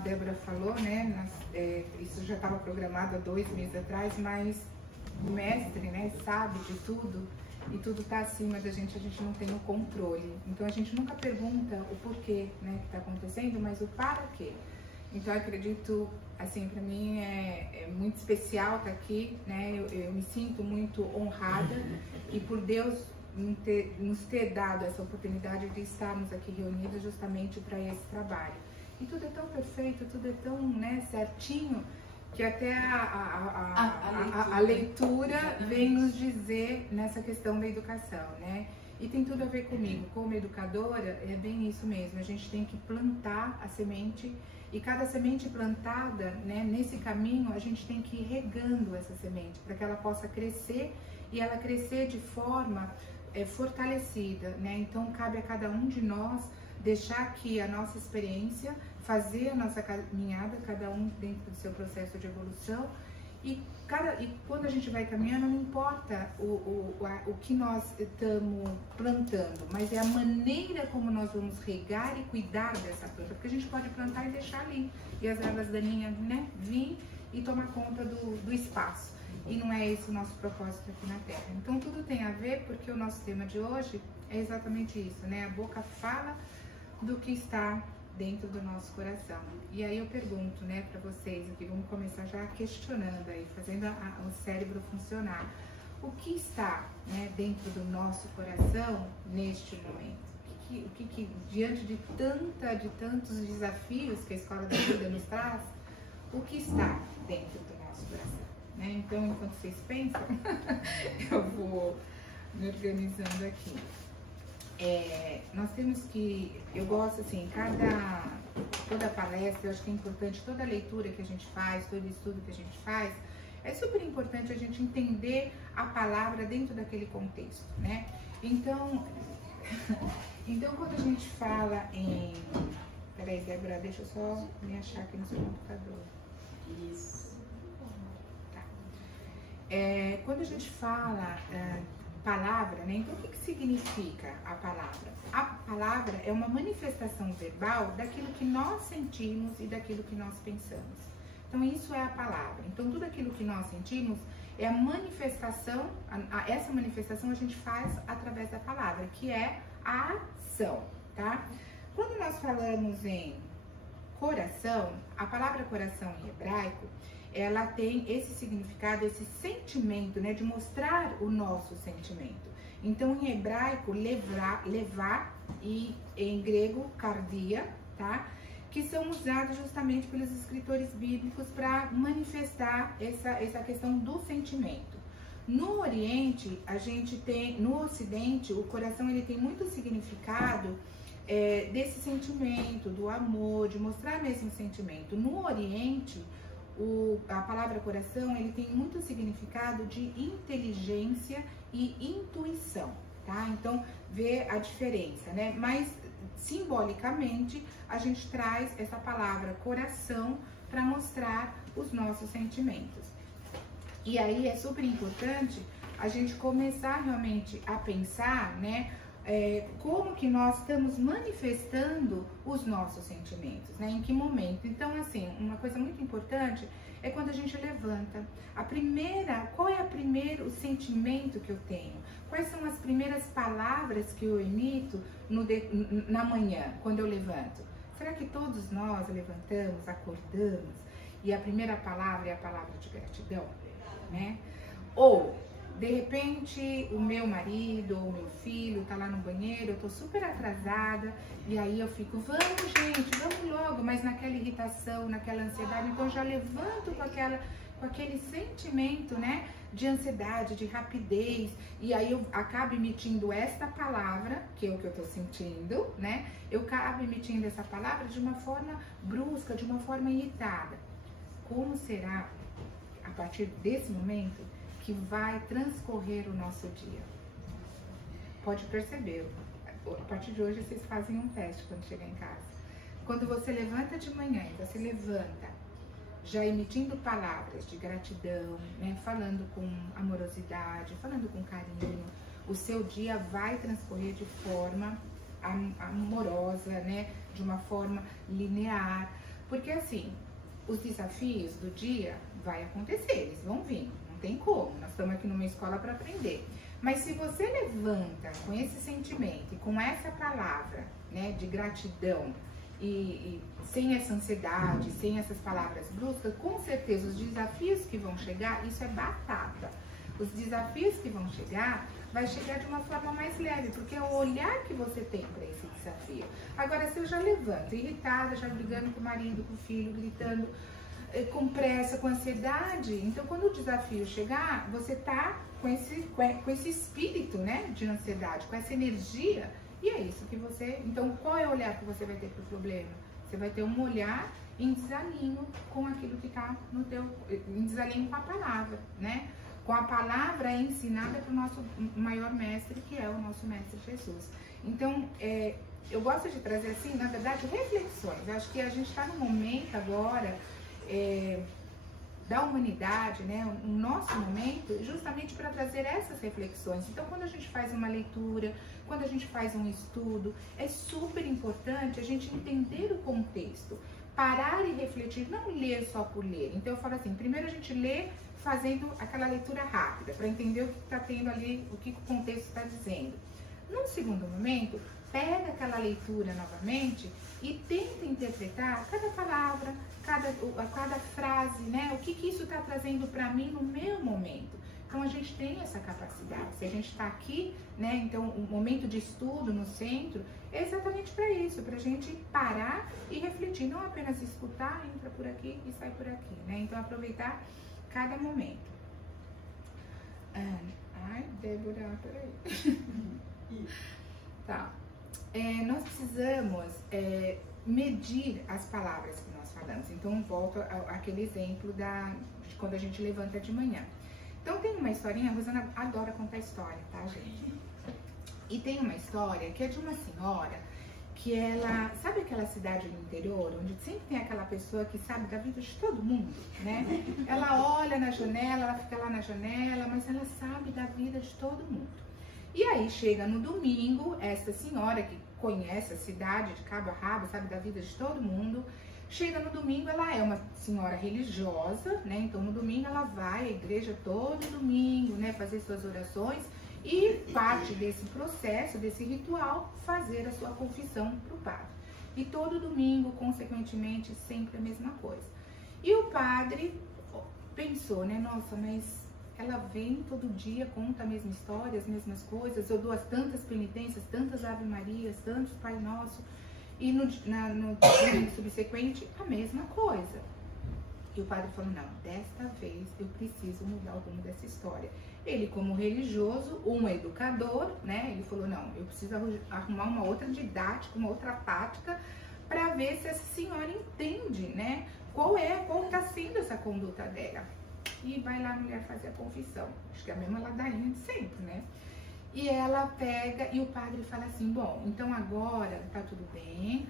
Débora falou, né, isso já estava programado há 2 meses atrás, mas o mestre, né, sabe de tudo e tudo está acima da gente, a gente não tem o controle. Então a gente nunca pergunta o porquê, né, que está acontecendo, mas o para quê. Então eu acredito, assim, para mim é muito especial estar aqui, né, eu me sinto muito honrada e por Deus nos ter dado essa oportunidade de estarmos aqui reunidos justamente para esse trabalho. E tudo é tão perfeito, tudo é tão, né, certinho, que até a leitura vem nos dizer nessa questão da educação, né? E tem tudo a ver comigo, como educadora, é bem isso mesmo, a gente tem que plantar a semente e cada semente plantada, né, nesse caminho, a gente tem que ir regando essa semente para que ela possa crescer e ela crescer de forma fortalecida, né? Então cabe a cada um de nós deixar aqui a nossa experiência, fazer a nossa caminhada, cada um dentro do seu processo de evolução e quando a gente vai caminhando, não importa o que nós estamos plantando, mas é a maneira como nós vamos regar e cuidar dessa planta, porque a gente pode plantar e deixar ali, e as ervas daninhas, né, vir e tomar conta do espaço, e não é esse o nosso propósito aqui na Terra. Então tudo tem a ver, porque o nosso tema de hoje é exatamente isso, né, a boca fala do que está dentro do nosso coração. E aí eu pergunto, né, para vocês aqui, vamos começar já questionando aí, fazendo o cérebro funcionar. O que está, né, dentro do nosso coração neste momento? O que diante de tantos desafios que a escola da vida nos traz, o que está dentro do nosso coração? Né? Então, enquanto vocês pensam, eu vou me organizando aqui. Nós temos que, eu gosto assim, toda palestra, eu acho que é importante, toda leitura que a gente faz, todo estudo que a gente faz, é super importante a gente entender a palavra dentro daquele contexto, né? Então quando a gente fala em... Peraí, Débora, deixa eu só me achar aqui no seu computador. Isso. Tá. Quando a gente fala... palavra, né? Então o que significa a palavra? A palavra é uma manifestação verbal daquilo que nós sentimos e daquilo que nós pensamos. Então isso é a palavra. Então tudo aquilo que nós sentimos é a manifestação, essa manifestação a gente faz através da palavra, que é a ação, tá? Quando nós falamos em coração, a palavra coração em hebraico, ela tem esse significado, esse sentimento, né, de mostrar o nosso sentimento. Então, em hebraico, levar e em grego, cardia, tá? Que são usados justamente pelos escritores bíblicos para manifestar essa questão do sentimento. No Oriente, a gente tem, no Ocidente, o coração ele tem muito significado desse sentimento, do amor, de mostrar mesmo o sentimento. No Oriente, a palavra coração, ele tem muito significado de inteligência e intuição, tá? Então, vê a diferença, né? Mas, simbolicamente, a gente traz essa palavra coração para mostrar os nossos sentimentos. E aí, é super importante a gente começar realmente a pensar, né? Como que nós estamos manifestando os nossos sentimentos, né? Em que momento? Então, assim, uma coisa muito importante é quando a gente levanta. Qual é o primeiro sentimento que eu tenho? Quais são as primeiras palavras que eu emito na manhã, quando eu levanto? Será que todos nós levantamos, acordamos e a primeira palavra é a palavra de gratidão, né? Ou de repente, o meu marido ou o meu filho tá lá no banheiro, eu tô super atrasada, e aí eu fico, vamos gente, vamos logo, mas naquela irritação, naquela ansiedade, então eu já levanto com aquele sentimento, né, de ansiedade, de rapidez, e aí eu acabo emitindo esta palavra, que é o que eu tô sentindo, né, eu acabo emitindo essa palavra de uma forma brusca, de uma forma irritada. Como será, a partir desse momento, que vai transcorrer o nosso dia? Pode perceber, a partir de hoje vocês fazem um teste quando chegar em casa. Quando você levanta de manhã, você levanta já emitindo palavras de gratidão, né, falando com amorosidade, falando com carinho, o seu dia vai transcorrer de forma amorosa, né, de uma forma linear. Porque assim, os desafios do dia vai acontecer, eles vão vir, não tem como, nós estamos aqui numa escola para aprender. Mas se você levanta com esse sentimento e com essa palavra, né, de gratidão e sem essa ansiedade, sem essas palavras bruscas, com certeza os desafios que vão chegar, isso é batata. Os desafios que vão chegar, vai chegar de uma forma mais leve, porque é o olhar que você tem para esse desafio. Agora, se eu já levanto irritada, já brigando com o marido, com o filho, gritando, com pressa, com ansiedade, então quando o desafio chegar, você tá com esse espírito, né, de ansiedade, com essa energia, e é isso que você... Então, qual é o olhar que você vai ter para o problema? Você vai ter um olhar em desalinho com aquilo que está no teu... em desalinho com a palavra, né? Com a palavra ensinada para o nosso maior mestre, que é o nosso mestre Jesus. Então, eu gosto de trazer, assim, na verdade, reflexões. Eu acho que a gente está num momento agora da humanidade, né? O nosso momento, justamente para trazer essas reflexões. Então, quando a gente faz uma leitura, quando a gente faz um estudo, é super importante a gente entender o contexto, parar e refletir, não ler só por ler. Então, eu falo assim, primeiro a gente lê fazendo aquela leitura rápida, para entender o que está tendo ali, o que o contexto está dizendo. Num segundo momento, pega aquela leitura novamente e tenta interpretar cada palavra, cada frase, né? O que isso está trazendo para mim no meu momento. Então, a gente tem essa capacidade. Se a gente está aqui, né? Então, o momento de estudo no centro é exatamente para isso, para a gente parar e refletir, não apenas escutar, entra por aqui e sai por aqui, né? Então, aproveitar cada momento. Ai, Débora, peraí. Tá. Nós precisamos medir as palavras que nós falamos. Então, volto àquele exemplo de quando a gente levanta de manhã. Então, tem uma historinha, a Rosana adora contar história, tá, gente? E tem uma história que é de uma senhora que ela, sabe aquela cidade no interior, onde sempre tem aquela pessoa que sabe da vida de todo mundo, né? Ela olha na janela, ela fica lá na janela, mas ela sabe da vida de todo mundo. E aí chega no domingo, essa senhora que conhece a cidade de cabo a rabo, sabe da vida de todo mundo, chega no domingo, ela é uma senhora religiosa, né? Então no domingo ela vai à igreja todo domingo, né? Fazer suas orações. E parte desse processo, desse ritual, fazer a sua confissão para o padre. E todo domingo, consequentemente, sempre a mesma coisa. E o padre pensou, né? Nossa, mas ela vem todo dia, conta a mesma história, as mesmas coisas. Eu dou tantas penitências, tantas Ave Marias, tantos Pai Nosso. E no domingo subsequente, a mesma coisa. E o padre falou, não, desta vez eu preciso mudar o rumo dessa história. Ele, como religioso, um educador, né? Ele falou, não, eu preciso arrumar uma outra didática, uma outra tática, para ver se essa senhora entende, né? Qual está sendo essa conduta dela. E vai lá a mulher fazer a confissão. Acho que é a mesma ladainha de sempre, né? E ela pega, e o padre fala assim, bom, então agora tá tudo bem,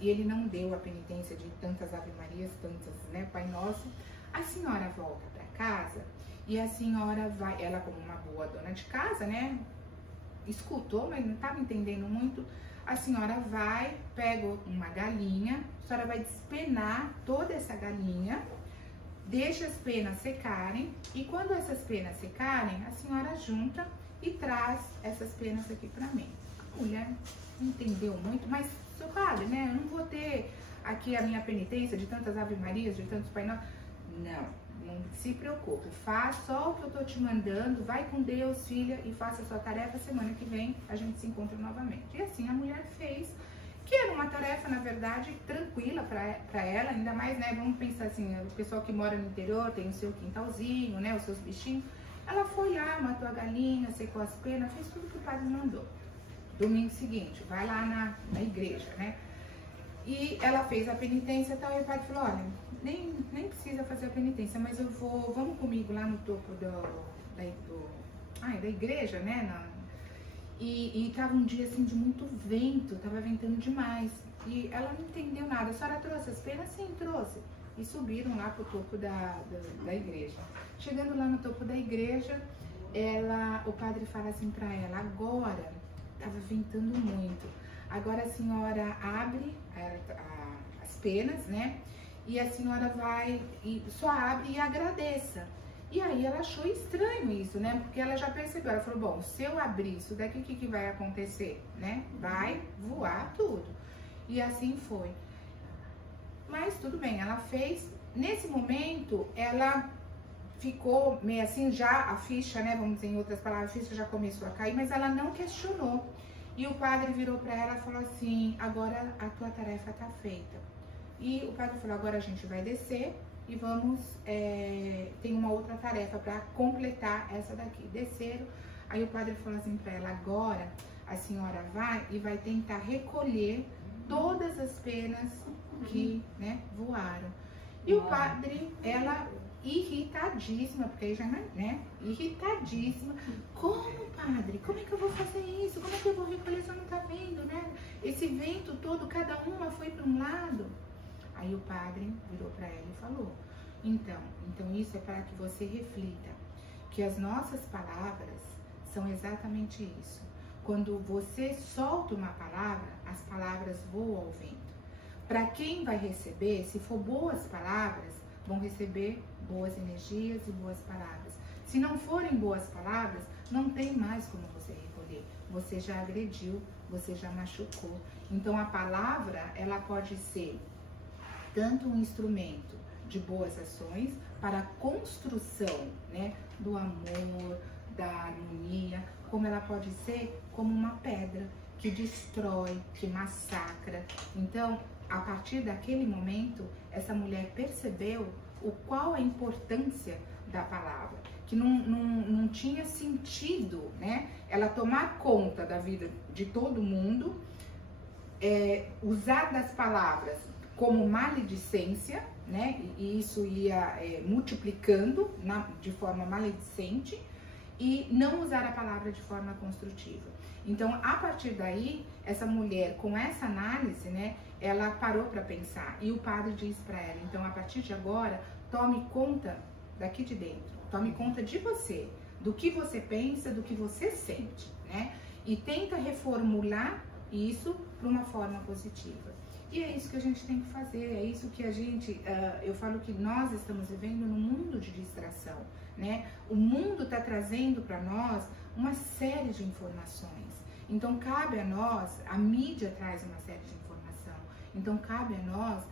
e ele não deu a penitência de tantas Ave Marias, tantas, né, Pai Nosso. A senhora volta para casa e a senhora vai, ela como uma boa dona de casa, né, escutou, mas não estava entendendo muito. A senhora vai, pega uma galinha, a senhora vai despenar toda essa galinha, deixa as penas secarem, e quando essas penas secarem, a senhora junta e traz essas penas aqui para mim. A mulher não entendeu muito, mas, seu padre, né, eu não vou ter aqui a minha penitência de tantas Ave Marias, de tantos Pai Nosso. Não se preocupe, faz só o que eu tô te mandando, vai com Deus, filha, e faça a sua tarefa. Semana que vem a gente se encontra novamente. E assim a mulher fez, que era uma tarefa, na verdade, tranquila para ela, ainda mais, né, vamos pensar assim, o pessoal que mora no interior tem o seu quintalzinho, né, os seus bichinhos. Ela foi lá, matou a galinha, secou as penas, fez tudo que o padre mandou. Domingo seguinte, vai lá na igreja, né? E ela fez a penitência e tal, e o padre falou, olha, nem precisa fazer a penitência, mas vamos comigo lá no topo da igreja, né? E tava um dia assim de muito vento, tava ventando demais. E ela não entendeu nada. A senhora trouxe as penas? Sim, trouxe. E subiram lá pro topo da igreja. Chegando lá no topo da igreja, o padre fala assim para ela, agora, tava ventando muito, agora a senhora abre as penas, né? e a senhora vai e só abre e agradeça. E aí ela achou estranho isso, né? Porque ela já percebeu, ela falou, bom, se eu abrir isso daqui, o que vai acontecer, né? Vai voar tudo. E assim foi. Mas tudo bem, ela fez. Nesse momento, ela ficou meio assim, já a ficha, né? Vamos dizer em outras palavras, a ficha já começou a cair, mas ela não questionou. E o padre virou para ela e falou assim, agora a tua tarefa tá feita. E o padre falou, agora a gente vai descer e vamos, tem uma outra tarefa para completar essa daqui. Desceram, aí o padre falou assim para ela, agora a senhora vai e vai tentar recolher todas as penas que, né, voaram. E o padre, ela irritadíssima, porque aí já, né, irritadíssima, como padre, como é que eu vou fazer isso? Como é que eu vou recolher se eu não tá vendo, né? Esse vento todo, cada uma foi para um lado. Aí o padre virou para ela e falou, então isso é para que você reflita, que as nossas palavras são exatamente isso. Quando você solta uma palavra, as palavras voam ao vento. Para quem vai receber, se for boas palavras, vão receber boas energias e boas palavras. Se não forem boas palavras, não tem mais como você recolher. Você já agrediu, você já machucou. Então a palavra, ela pode ser tanto um instrumento de boas ações para a construção, né, do amor, da harmonia, como ela pode ser como uma pedra que destrói, que massacra. Então, a partir daquele momento, essa mulher percebeu qual a importância da palavra, que não tinha sentido, né, ela tomar conta da vida de todo mundo, usar das palavras como maledicência, né? E isso ia multiplicando de forma maledicente, e não usar a palavra de forma construtiva. Então, a partir daí, essa mulher, com essa análise, né, ela parou para pensar. E o padre diz para ela, então, a partir de agora, tome conta daqui de dentro, tome conta de você, do que você pensa, do que você sente, né? E tenta reformular isso para uma forma positiva. E é isso que a gente tem que fazer, é isso que a gente, eu falo que nós estamos vivendo num mundo de distração, né? O mundo está trazendo para nós uma série de informações. Então cabe a nós, a mídia traz uma série de informação, então cabe a nós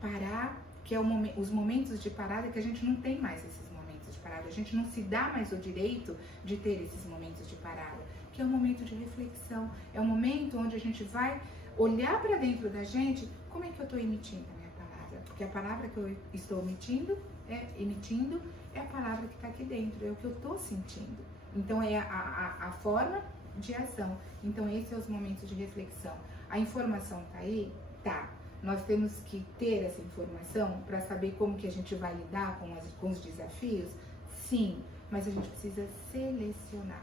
parar, que é os momentos de parada, que a gente não tem mais esses momentos de parada, a gente não se dá mais o direito de ter esses momentos de parada, que é um momento de reflexão, é um momento onde a gente vai olhar para dentro da gente, como é que eu estou emitindo a minha palavra? Porque a palavra que eu estou emitindo é a palavra que está aqui dentro, é o que eu estou sentindo. Então é a forma de ação. Então esses são os momentos de reflexão. A informação está aí? Tá. Nós temos que ter essa informação para saber como que a gente vai lidar com os desafios? Sim, mas a gente precisa selecionar,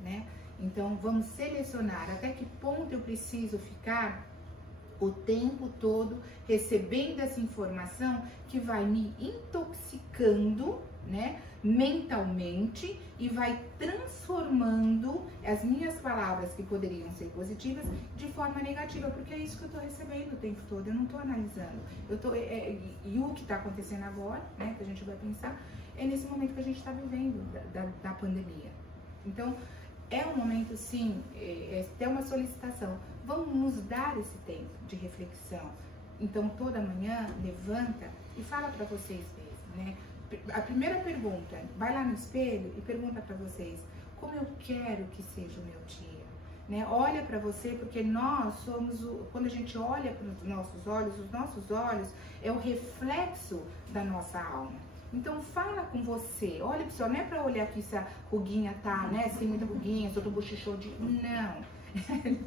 né? Então, vamos selecionar até que ponto eu preciso ficar o tempo todo recebendo essa informação que vai me intoxicando, né, mentalmente, e vai transformando as minhas palavras que poderiam ser positivas de forma negativa, porque é isso que eu estou recebendo o tempo todo, eu não estou analisando. E o que está acontecendo agora, né, que a gente vai pensar, é nesse momento que a gente está vivendo da pandemia. Então, é um momento, sim, é uma solicitação. Vamos nos dar esse tempo de reflexão. Então, toda manhã, levanta e fala para vocês mesmos, né? A primeira pergunta, vai lá no espelho e pergunta para vocês, como eu quero que seja o meu dia? Né? Olha para você, porque nós somos, quando a gente olha para os nossos olhos é o reflexo da nossa alma. Então fala com você, olha para o céu, não é para olhar aqui se a ruguinha tá, né, sem muita ruguinha, se eu tô bochechou de... Não,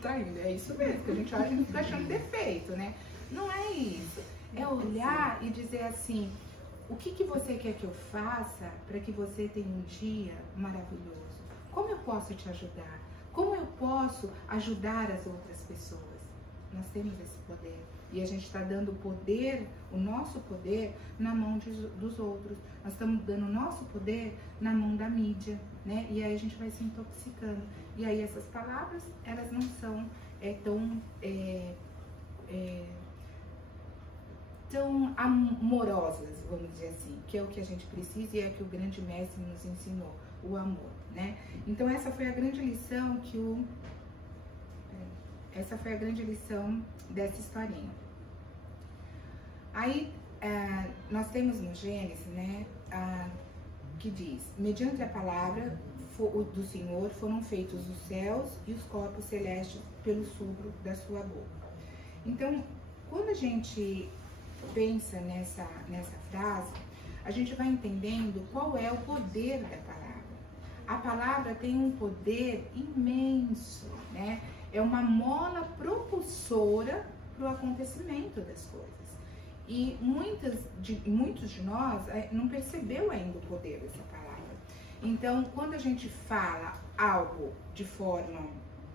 tá indo, é isso mesmo, que a gente acha que fica achando defeito, né? Não é isso, é olhar e dizer assim, o que você quer que eu faça para que você tenha um dia maravilhoso? Como eu posso te ajudar? Como eu posso ajudar as outras pessoas? Nós temos esse poder. E a gente está dando o poder, o nosso poder, na mão dos outros. Nós estamos dando o nosso poder na mão da mídia, né? E aí a gente vai se intoxicando. E aí essas palavras, elas não são tão tão amorosas, vamos dizer assim, que é o que a gente precisa e é o que o grande mestre nos ensinou, o amor, né? Então essa foi a grande lição essa foi a grande lição dessa historinha. Aí nós temos no Gênesis, né, que diz: mediante a palavra do Senhor foram feitos os céus e os corpos celestes pelo sopro da sua boca. Então, quando a gente pensa nessa frase, a gente vai entendendo qual é o poder da palavra. A palavra tem um poder imenso, né? É uma mola propulsora para o acontecimento das coisas. E muitos de nós não percebeu ainda o poder dessa palavra. Então, quando a gente fala algo de forma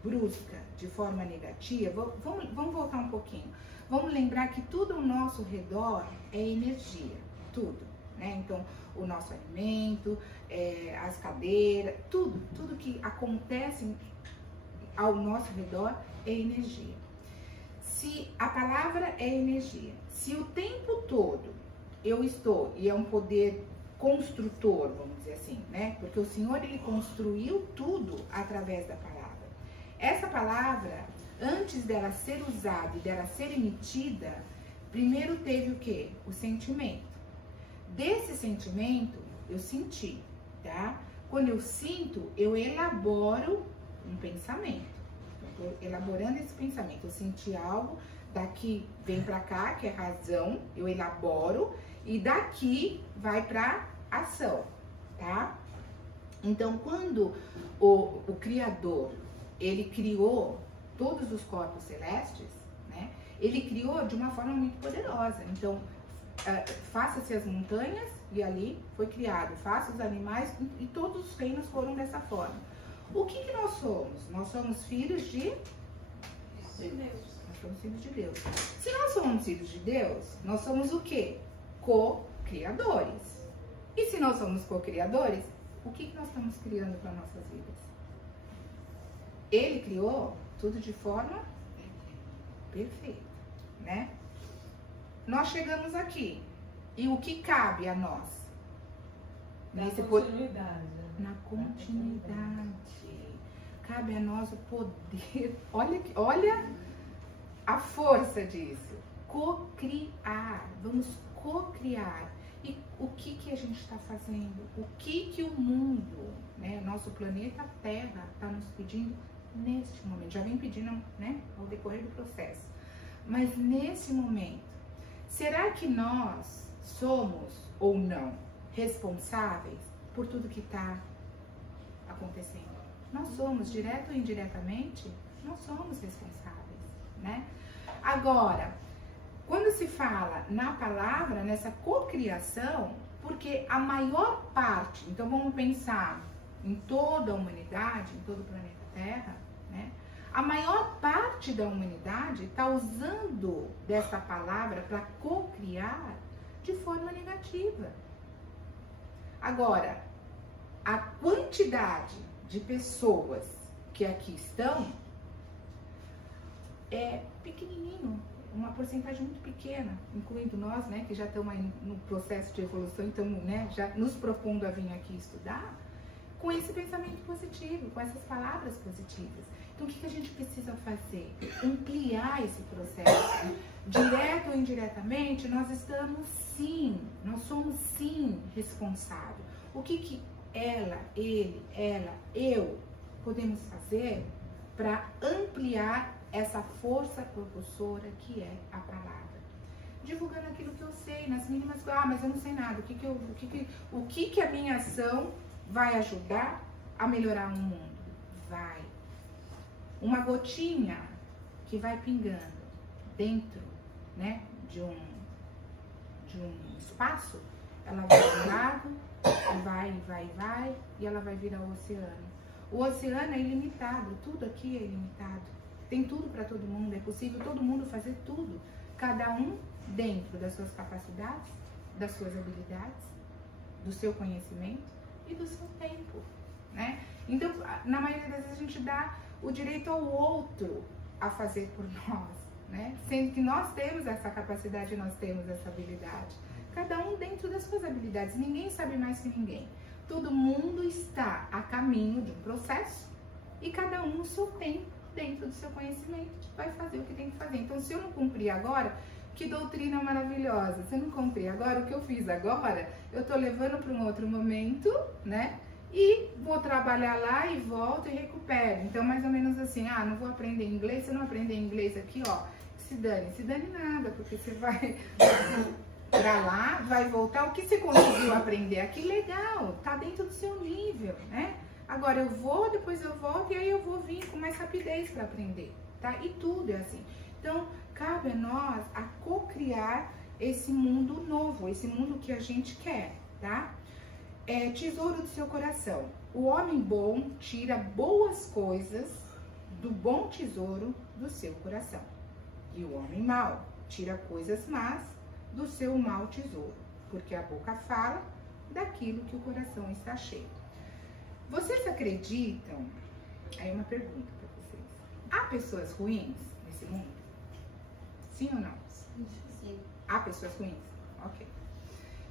brusca, de forma negativa, vamos voltar um pouquinho. Vamos lembrar que tudo ao nosso redor é energia, tudo, né? Então, o nosso alimento, as cadeiras, tudo que acontece ao nosso redor é energia. Se a palavra é energia, se o tempo todo eu estou, e é um poder construtor, vamos dizer assim, né? Porque o Senhor, ele construiu tudo através da palavra. Essa palavra, antes dela ser usada e dela ser emitida, primeiro teve o quê? O sentimento. Desse sentimento, eu senti, tá? Quando eu sinto, eu elaboro um pensamento. Estou elaborando esse pensamento. Eu senti algo, daqui vem para cá, que é razão, eu elaboro, e daqui vai para ação, tá? Então, quando o Criador, ele criou todos os corpos celestes, né? Ele criou de uma forma muito poderosa. Então, faça-se as montanhas, e ali foi criado. Faça os animais, e todos os reinos foram dessa forma. O que nós somos? Nós somos filhos de Deus. Nós somos filhos de Deus. Se nós somos filhos de Deus, nós somos o quê? Co-criadores. E se nós somos co-criadores, o que nós estamos criando para nossas vidas? Ele criou tudo de forma perfeita, né? Nós chegamos aqui. E o que cabe a nós? Na continuidade. Na continuidade. Cabe a nós o poder. Olha a força disso. Co-criar. Vamos co-criar. E o que a gente está fazendo? O que o mundo, né, nosso planeta Terra, está nos pedindo neste momento? Já vem pedindo, né, ao decorrer do processo. Mas nesse momento, será que nós somos ou não responsáveis por tudo que está acontecendo? Nós somos, direto ou indiretamente, nós somos responsáveis, né? Agora, quando se fala na palavra, nessa cocriação, porque a maior parte, então vamos pensar em toda a humanidade, em todo o planeta Terra, né? A maior parte da humanidade está usando dessa palavra para cocriar de forma negativa. Agora, a quantidade de pessoas que aqui estão é pequenininho, uma porcentagem muito pequena, incluindo nós, né, que já estamos aí no processo de evolução, então, né, já nos propondo a vir aqui estudar, com esse pensamento positivo, com essas palavras positivas. Então, o que a gente precisa fazer? Ampliar esse processo. Direto ou indiretamente, nós estamos sim, nós somos sim responsáveis. O que ela, ele, ela, eu podemos fazer para ampliar essa força propulsora que é a palavra? Divulgando aquilo que eu sei, nas mínimas coisas. Ah, mas eu não sei nada. O que a minha ação vai ajudar a melhorar o mundo? Vai. Uma gotinha que vai pingando dentro, né, de um espaço, ela vai de um lado, vai, e ela vai virar o oceano. O oceano é ilimitado, tudo aqui é ilimitado. Tem tudo para todo mundo, é possível todo mundo fazer tudo. Cada um dentro das suas capacidades, das suas habilidades, do seu conhecimento e do seu tempo, né? Então, na maioria das vezes a gente dá o direito ao outro a fazer por nós, né? Sendo que nós temos essa capacidade, nós temos essa habilidade. Cada um dentro das suas habilidades. Ninguém sabe mais que ninguém. Todo mundo está a caminho de um processo e cada um no seu tempo, dentro do seu conhecimento, vai fazer o que tem que fazer. Então, se eu não cumprir agora, que doutrina maravilhosa. Se eu não cumprir agora, o que eu fiz agora, eu tô levando para um outro momento, né? E vou trabalhar lá e volto e recupero. Então, mais ou menos assim, não vou aprender inglês, se eu não aprender inglês aqui, ó, se dane nada, porque você vai pra lá, vai voltar, o que você conseguiu aprender aqui, legal, tá dentro do seu nível, né? Agora eu vou, depois eu volto e aí eu vou vir com mais rapidez para aprender, tá? E tudo é assim. Então, cabe a nós a co-criar esse mundo novo, esse mundo que a gente quer, tá? Tesouro do seu coração. O homem bom tira boas coisas do bom tesouro do seu coração. E o homem mau tira coisas más do seu mau tesouro. Porque a boca fala daquilo que o coração está cheio. Vocês acreditam? Aí uma pergunta para vocês. Há pessoas ruins nesse mundo? Sim ou não? Sim. Há pessoas ruins? Ok.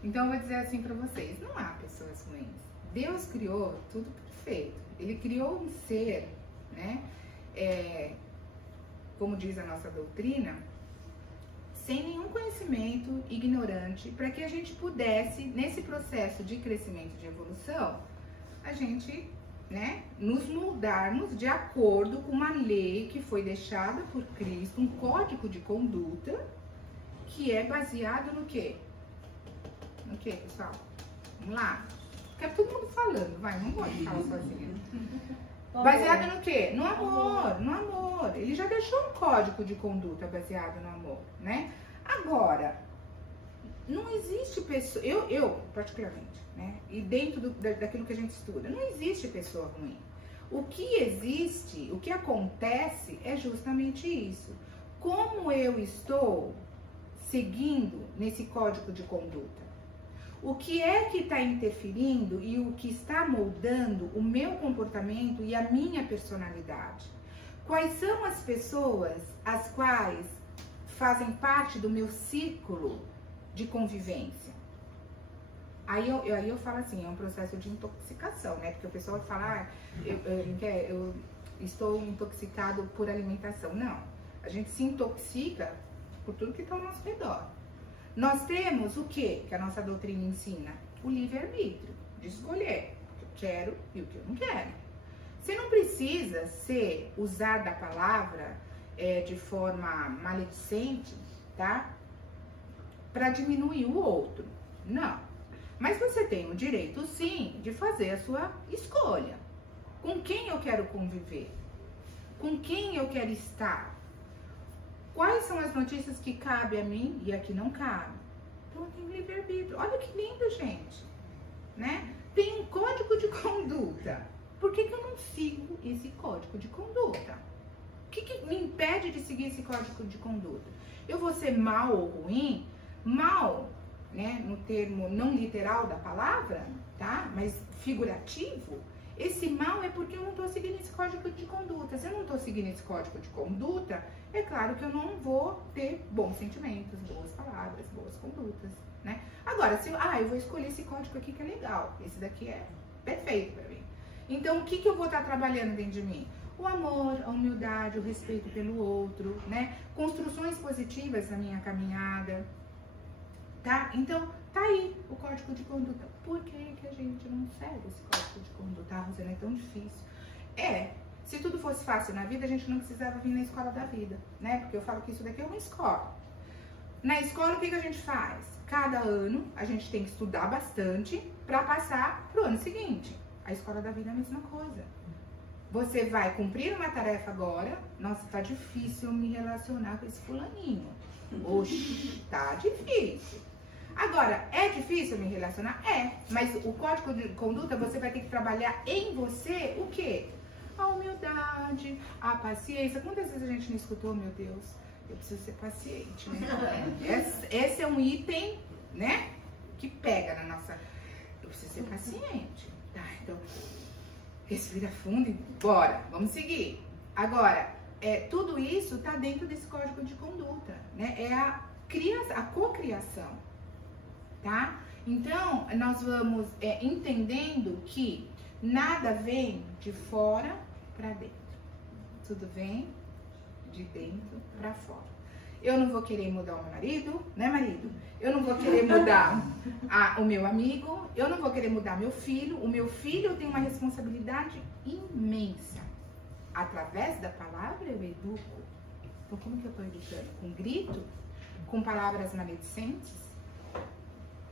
Então eu vou dizer assim para vocês, não há pessoas ruins. Deus criou tudo perfeito. Ele criou um ser, né? Como diz a nossa doutrina, sem nenhum conhecimento, ignorante, para que a gente pudesse, nesse processo de crescimento, de evolução, a gente, né, nos moldarmos de acordo com uma lei que foi deixada por Cristo, um código de conduta, que é baseado no quê? No quê, pessoal? Vamos lá. Fica todo mundo falando, vai, não pode falar sozinha. Baseado no quê? No amor, no amor. Ele já deixou um código de conduta baseado no amor, né? Agora, não existe pessoa, eu particularmente, né? E dentro daquilo que a gente estuda, não existe pessoa ruim. O que existe, o que acontece é justamente isso. Como eu estou seguindo nesse código de conduta? O que é que está interferindo e o que está moldando o meu comportamento e a minha personalidade? Quais são as pessoas as quais fazem parte do meu círculo de convivência? Aí eu falo assim, é um processo de intoxicação, né? Porque o pessoal fala, eu estou intoxicado por alimentação. Não, a gente se intoxica por tudo que está ao nosso redor. Nós temos o que a nossa doutrina ensina? O livre-arbítrio, de escolher o que eu quero e o que eu não quero. Você não precisa usar da palavra de forma maledicente, tá? Para diminuir o outro. Não. Mas você tem o direito, sim, de fazer a sua escolha. Com quem eu quero conviver? Com quem eu quero estar? Quais são as notícias que cabem a mim e a que não cabem? Então eu tenho livre-arbítrio. Olha que lindo, gente. Né? Tem um código de conduta. Por que eu não sigo esse código de conduta? O que me impede de seguir esse código de conduta? Eu vou ser mal ou ruim? Mal, né, no termo não literal da palavra, tá? Mas figurativo. Esse mal é porque eu não estou seguindo esse código de conduta. Se eu não estou seguindo esse código de conduta, é claro que eu não vou ter bons sentimentos, boas palavras, boas condutas, né? Agora, se eu vou escolher esse código aqui que é legal, esse daqui é perfeito para mim. Então, o que eu vou estar trabalhando dentro de mim? O amor, a humildade, o respeito pelo outro, né? Construções positivas na minha caminhada, tá? Então, tá aí o código de conduta. Por que a gente não segue esse código de conduta? Rosana, é tão difícil. Se tudo fosse fácil na vida, a gente não precisava vir na escola da vida, né? Porque eu falo que isso daqui é uma escola. Na escola, o que a gente faz? Cada ano, a gente tem que estudar bastante para passar pro ano seguinte. A escola da vida é a mesma coisa. Você vai cumprir uma tarefa agora. Nossa, tá difícil me relacionar com esse fulaninho. Oxi, tá difícil. Agora, é difícil me relacionar? É. Mas o código de conduta, você vai ter que trabalhar em você o quê? A humildade, a paciência. Quantas vezes a gente não escutou, meu Deus, eu preciso ser paciente, né? Esse é um item, né, que pega na nossa... Eu preciso ser paciente. Tá, então, respira fundo e bora, vamos seguir. Agora, tudo isso está dentro desse código de conduta, né? É a cocriação, tá? Então, nós vamos entendendo que nada vem de fora para dentro. Tudo vem de dentro para fora. Eu não vou querer mudar o meu marido, né, marido? Eu não vou querer mudar o meu amigo, eu não vou querer mudar meu filho. O meu filho tem uma responsabilidade imensa. Através da palavra eu educo. Então, como que eu estou educando? Com grito? Com palavras maledicentes?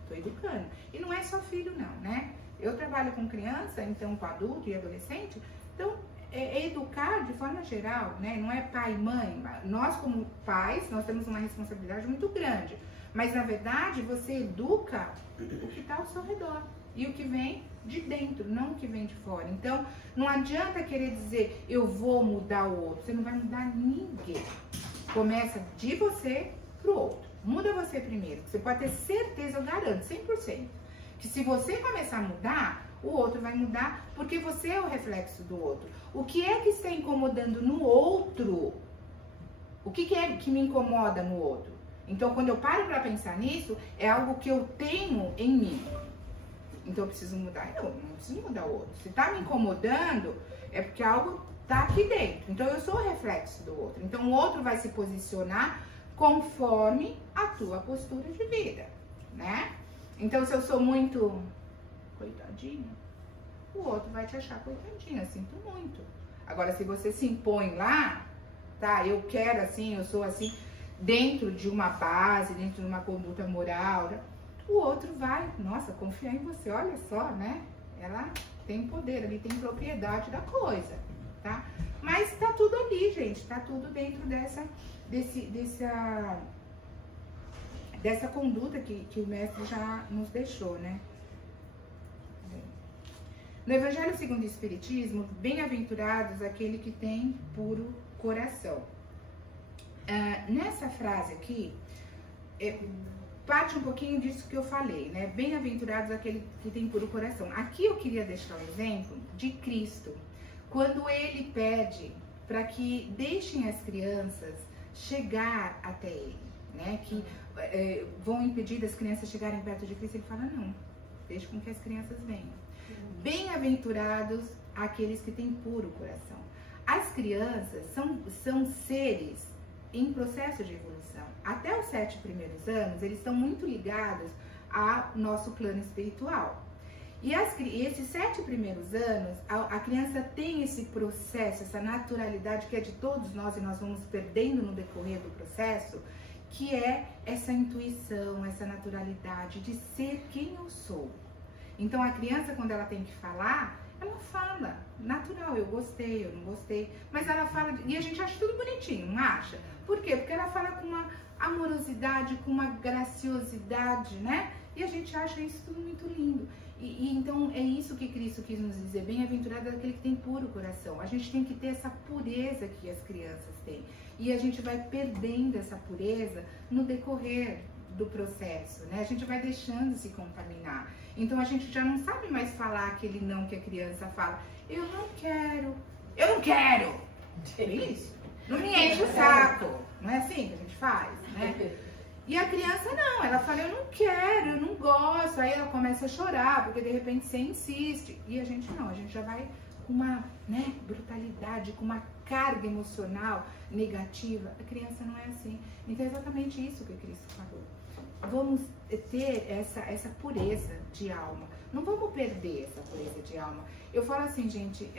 Estou educando. E não é só filho, não, né? Eu trabalho com criança, então com adulto e adolescente. Então, educar de forma geral, né? Não é pai e mãe. Nós, como pais, nós temos uma responsabilidade muito grande. Mas, na verdade, você educa o que está ao seu redor. E o que vem de dentro, não o que vem de fora. Então, não adianta querer dizer, eu vou mudar o outro. Você não vai mudar ninguém. Começa de você pro outro. Muda você primeiro. Você pode ter certeza, eu garanto, 100%. Que se você começar a mudar, o outro vai mudar, porque você é o reflexo do outro. O que é que está incomodando no outro? O que é que me incomoda no outro? Então, quando eu paro para pensar nisso, é algo que eu tenho em mim. Então, eu preciso mudar. Não preciso mudar o outro. Se está me incomodando, é porque algo está aqui dentro. Então, eu sou o reflexo do outro. Então, o outro vai se posicionar conforme a tua postura de vida, né? Então, se eu sou muito coitadinha, o outro vai te achar coitadinha, sinto muito. Agora, se você se impõe lá, tá, eu quero assim, eu sou assim, dentro de uma base, dentro de uma conduta moral, o outro vai, nossa, confiar em você, olha só, né? Ela tem poder ali, tem propriedade da coisa, tá? Mas tá tudo ali, gente, tá tudo dentro dessa conduta que o mestre já nos deixou, né? No Evangelho segundo o Espiritismo, bem-aventurados aquele que tem puro coração. Nessa frase aqui, parte um pouquinho disso que eu falei, né? Bem-aventurados aquele que tem puro coração. Aqui eu queria deixar um exemplo de Cristo, quando ele pede para que deixem as crianças chegar até ele, né? Que vão impedir das crianças chegarem perto de Cristo. Ele fala, não, deixe com que as crianças venham. Bem-aventurados aqueles que têm puro coração. As crianças são seres em processo de evolução. Até os 7 primeiros anos, eles estão muito ligados ao nosso plano espiritual. E esses 7 primeiros anos, a criança tem esse processo, essa naturalidade que é de todos nós e nós vamos perdendo no decorrer do processo, que é essa intuição, essa naturalidade de ser quem eu sou. Então, a criança, quando ela tem que falar, ela fala, natural, eu gostei, eu não gostei, mas ela fala, e a gente acha tudo bonitinho, não acha? Por quê? Porque ela fala com uma amorosidade, com uma graciosidade, né? E a gente acha isso tudo muito lindo. E então, é isso que Cristo quis nos dizer, bem-aventurado é aquele que tem puro coração. A gente tem que ter essa pureza que as crianças têm. E a gente vai perdendo essa pureza no decorrer do processo, né? A gente vai deixando se contaminar. Então a gente já não sabe mais falar aquele não que a criança fala. Eu não quero. Eu não quero. É isso? Não me enche o saco. Não é assim que a gente faz, né? E a criança não, ela fala, eu não quero, eu não gosto. Aí ela começa a chorar, porque de repente você insiste. E a gente não, a gente já vai com uma, né, brutalidade, com uma carga emocional negativa. A criança não é assim. Então é exatamente isso que Cristo falou. Vamos ter essa pureza de alma. Não vamos perder essa pureza de alma. Eu falo assim, gente,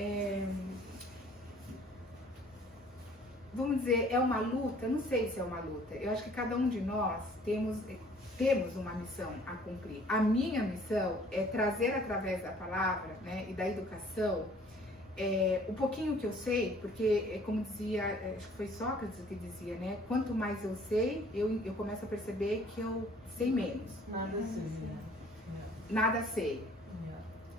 vamos dizer, é uma luta? Não sei se é uma luta. Eu acho que cada um de nós temos uma missão a cumprir. A minha missão é trazer através da palavra, né, e da educação, o pouquinho que eu sei, porque, como dizia, acho que foi Sócrates que dizia, né? Quanto mais eu sei, eu começo a perceber que eu sei menos. Nada sei.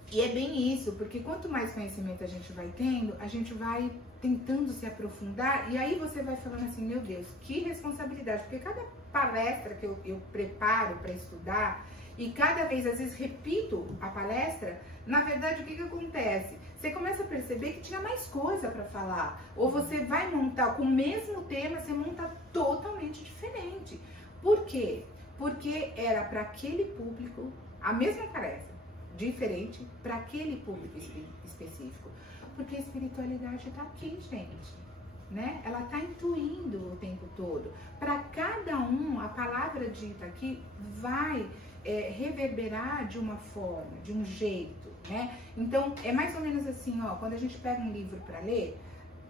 E é bem isso, porque quanto mais conhecimento a gente vai tendo, a gente vai tentando se aprofundar, e aí você vai falando assim, meu Deus, que responsabilidade, porque cada palestra que eu preparo para estudar, e cada vez, às vezes, repito a palestra, na verdade, o que acontece? Você começa a perceber que tinha mais coisa para falar. Ou você vai montar com o mesmo tema, você monta totalmente diferente. Por quê? Porque era para aquele público, a mesma palestra, diferente para aquele público específico. Porque a espiritualidade está aqui, gente. Né? Ela está intuindo o tempo todo. Para cada um, a palavra dita aqui vai reverberar de uma forma, de um jeito, né? Então, é mais ou menos assim, ó, quando a gente pega um livro para ler,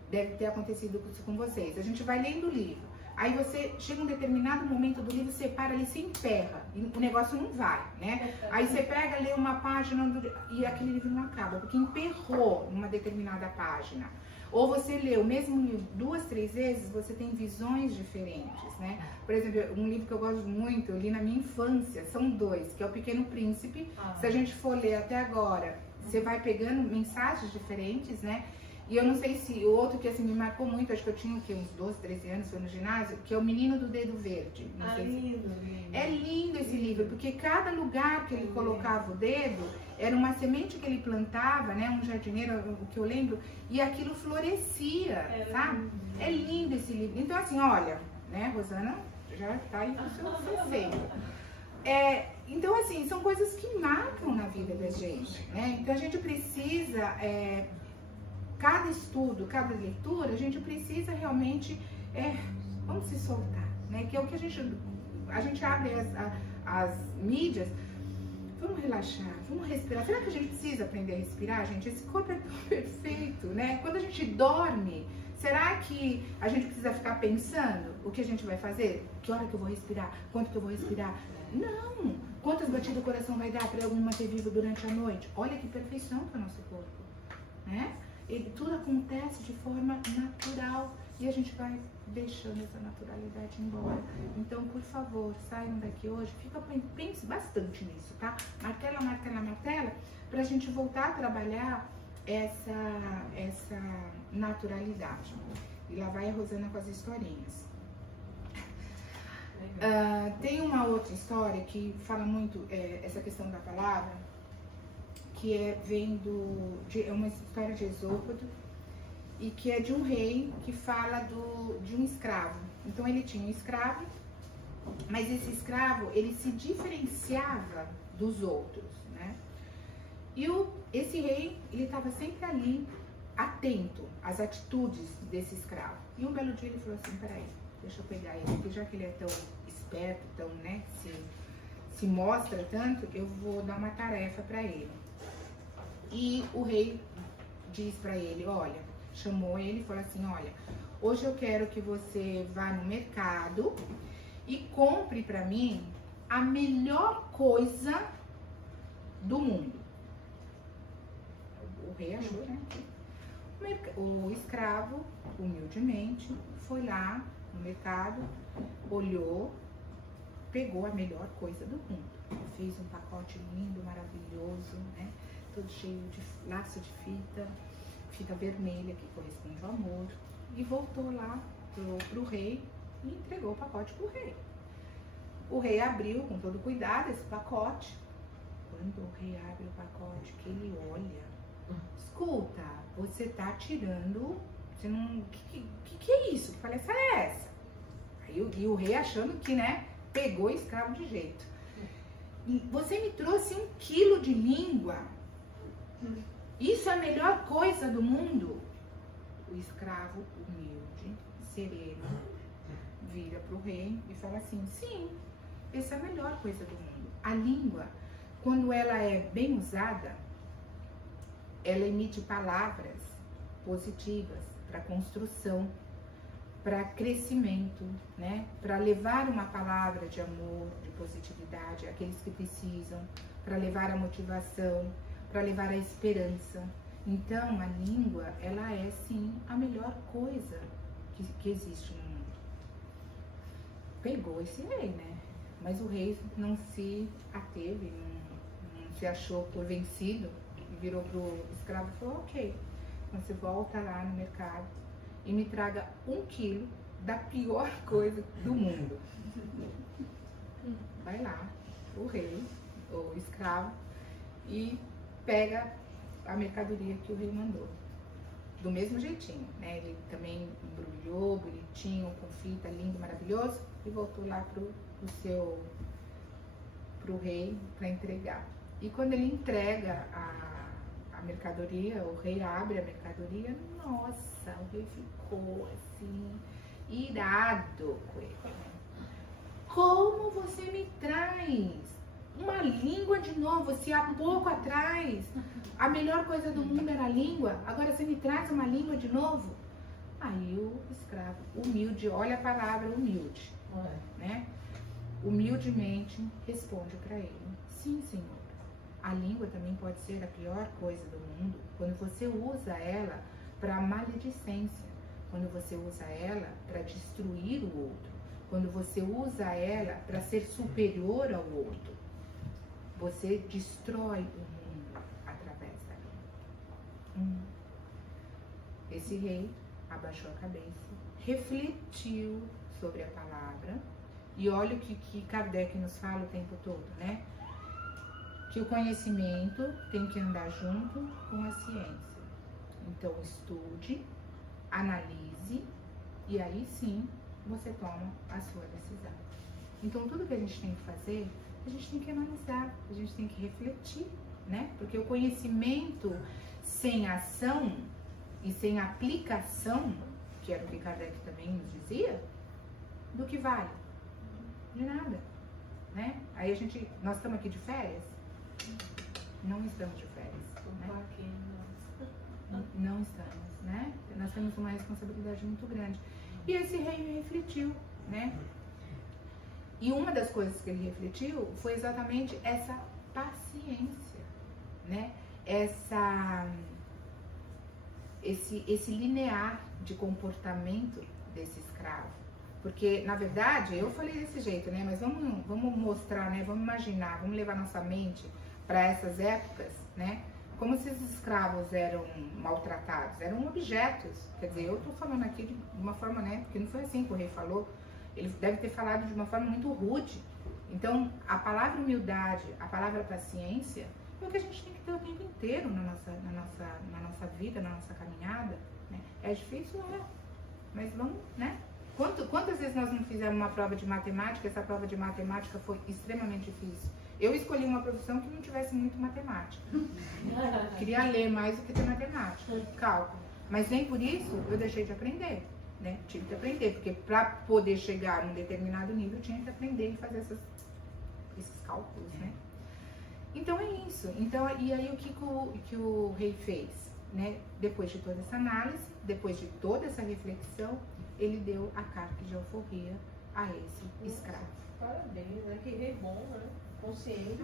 deve ter acontecido isso com vocês. A gente vai lendo o livro, aí você chega um determinado momento do livro, você para ali, você emperra, e o negócio não vai, né? Aí você pega, lê uma página e aquele livro não acaba, porque emperrou numa determinada página. Ou você lê o mesmo livro 2, 3 vezes, você tem visões diferentes, né? Por exemplo, um livro que eu gosto muito, eu li na minha infância, são 2, que é O Pequeno Príncipe. Se a gente for ler até agora, você vai pegando mensagens diferentes, né? E eu não sei se o outro que assim me marcou muito, acho que eu tinha uns 12, 13 anos, foi no ginásio, que é O Menino do Dedo Verde. Não sei lindo, lindo. É lindo esse livro, porque cada lugar que ele colocava o dedo era uma semente que ele plantava, né? Um jardineiro, o que eu lembro, e aquilo florescia, sabe? É lindo esse livro. Então assim, olha, né, Rosana já tá aí no seu 60. Então assim, são coisas que marcam na vida da gente, né? Então a gente precisa... cada estudo, cada leitura, a gente precisa realmente, vamos se soltar, né? Que é o que a gente abre as mídias, vamos relaxar, vamos respirar. Será que a gente precisa aprender a respirar, gente? Esse corpo é tão perfeito, né? Quando a gente dorme, será que a gente precisa ficar pensando o que a gente vai fazer? Que hora que eu vou respirar? Quanto que eu vou respirar? Não! Quantas batidas o coração vai dar para eu me manter vivo durante a noite? Olha que perfeição para o nosso corpo, né? Tudo acontece de forma natural e a gente vai deixando essa naturalidade embora. Então, por favor, saiam daqui hoje, pense bastante nisso, tá? Martela, martela, martela, pra gente voltar a trabalhar essa naturalidade. E lá vai a Rosana com as historinhas. Tem uma outra história que fala muito essa questão da palavra, que é uma história de Esôpodo, e que é de um rei que fala de um escravo. Então ele tinha um escravo, mas esse escravo, ele se diferenciava dos outros, né? E esse rei, ele estava sempre ali, atento às atitudes desse escravo. E um belo dia ele falou assim, peraí, deixa eu pegar ele, porque já que ele é tão esperto, tão, né, se mostra tanto, eu vou dar uma tarefa para ele. E o rei diz para ele, olha, chamou ele e falou assim, olha, hoje eu quero que você vá no mercado e compre para mim a melhor coisa do mundo. O rei achou, né? O escravo, humildemente, foi lá no mercado, olhou, pegou a melhor coisa do mundo. Fez um pacote lindo, maravilhoso, né? Todo cheio de laço de fita vermelha que corresponde ao amor, e voltou lá pro rei e entregou o pacote pro rei. O rei abriu com todo cuidado esse pacote. Quando o rei abre o pacote, que ele olha, escuta, você tá tirando, você não, que é isso? Que palestra é essa? E o rei achando que, né, pegou o escravo de jeito. E você me trouxe 1 quilo de língua. Isso é a melhor coisa do mundo? O escravo humilde, sereno, vira pro rei e fala assim, sim, essa é a melhor coisa do mundo. A língua, quando ela é bem usada, ela emite palavras positivas para construção, para crescimento, né? Para levar uma palavra de amor, de positividade àqueles que precisam, para levar a motivação, para levar a esperança. Então, a língua, ela é sim a melhor coisa que existe no mundo. Pegou esse rei, né? Mas o rei não se ateve, não se achou por vencido, e virou pro escravo e falou, ok, você volta lá no mercado e me traga 1 quilo da pior coisa do mundo. Vai lá, o rei o escravo, e pega a mercadoria que o rei mandou. Do mesmo jeitinho, né? Ele também embrulhou, bonitinho, com fita, lindo, maravilhoso, e voltou lá pro rei para entregar. E quando ele entrega a mercadoria, o rei abre a mercadoria, nossa, o rei ficou assim, irado com ele. Como você me traz uma língua de novo? Se há pouco atrás a melhor coisa do mundo era a língua, agora você me traz uma língua de novo? Aí o escravo, humilde, olha a palavra humilde, né? Humildemente responde para ele: sim, senhor. A língua também pode ser a pior coisa do mundo quando você usa ela para maledicência, quando você usa ela para destruir o outro, quando você usa ela para ser superior ao outro. Você destrói o mundo através da língua. Esse rei abaixou a cabeça, refletiu sobre a palavra, e olha o que Kardec nos fala o tempo todo, né? Que o conhecimento tem que andar junto com a ciência. Então estude, analise, e aí sim você toma a sua decisão. Então tudo que a gente tem que fazer, a gente tem que analisar, a gente tem que refletir, né? Porque o conhecimento sem ação e sem aplicação, que era o que Kardec também nos dizia, do que vale? De nada, né? Aí nós estamos aqui de férias? Não estamos de férias, né? Não estamos, né? Nós temos uma responsabilidade muito grande. E esse rei refletiu, né? E uma das coisas que ele refletiu foi exatamente essa paciência, né? Esse linear de comportamento desse escravo. Porque, na verdade, eu falei desse jeito, né? Mas vamos mostrar, né? Vamos imaginar, vamos levar nossa mente para essas épocas, né? Como se os escravos eram maltratados, eram objetos. Quer dizer, eu tô falando aqui de uma forma, né? Porque não foi assim que o rei falou. Ele deve ter falado de uma forma muito rude. Então, a palavra humildade, a palavra paciência, é o que a gente tem que ter o tempo inteiro na nossa vida, na nossa caminhada, né? É difícil, mas vamos, né? Quantas vezes nós não fizemos uma prova de matemática? Essa prova de matemática foi extremamente difícil. Eu escolhi uma profissão que não tivesse muito matemática. Queria ler mais do que ter matemática, cálculo. Mas nem por isso eu deixei de aprender, né? Tive que aprender, porque para poder chegar a um determinado nível, eu tinha que aprender e fazer esses cálculos, né? Então é isso. Então, e aí o que o rei fez, né? Depois de toda essa análise, depois de toda essa reflexão, ele deu a carta de alforria a esse escravo. Parabéns, né? Que rei bom, né? Consciente.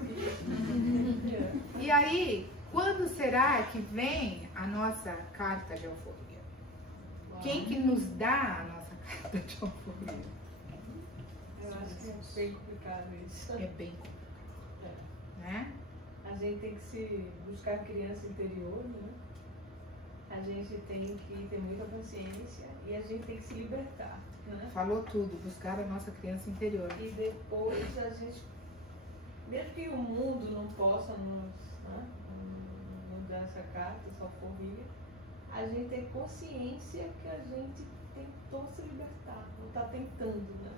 E aí, quando será que vem a nossa carta de alforria? Quem que nos dá a nossa carta de alforria? Eu acho que é bem complicado isso. É bem complicado, né? A gente tem que se buscar a criança interior, né? A gente tem que ter muita consciência e a gente tem que se libertar, né? Falou tudo, buscar a nossa criança interior. E depois a gente, mesmo que o mundo não possa nos dar essa carta, essa alforria, a gente tem consciência que a gente tentou se libertar, não está tentando, né?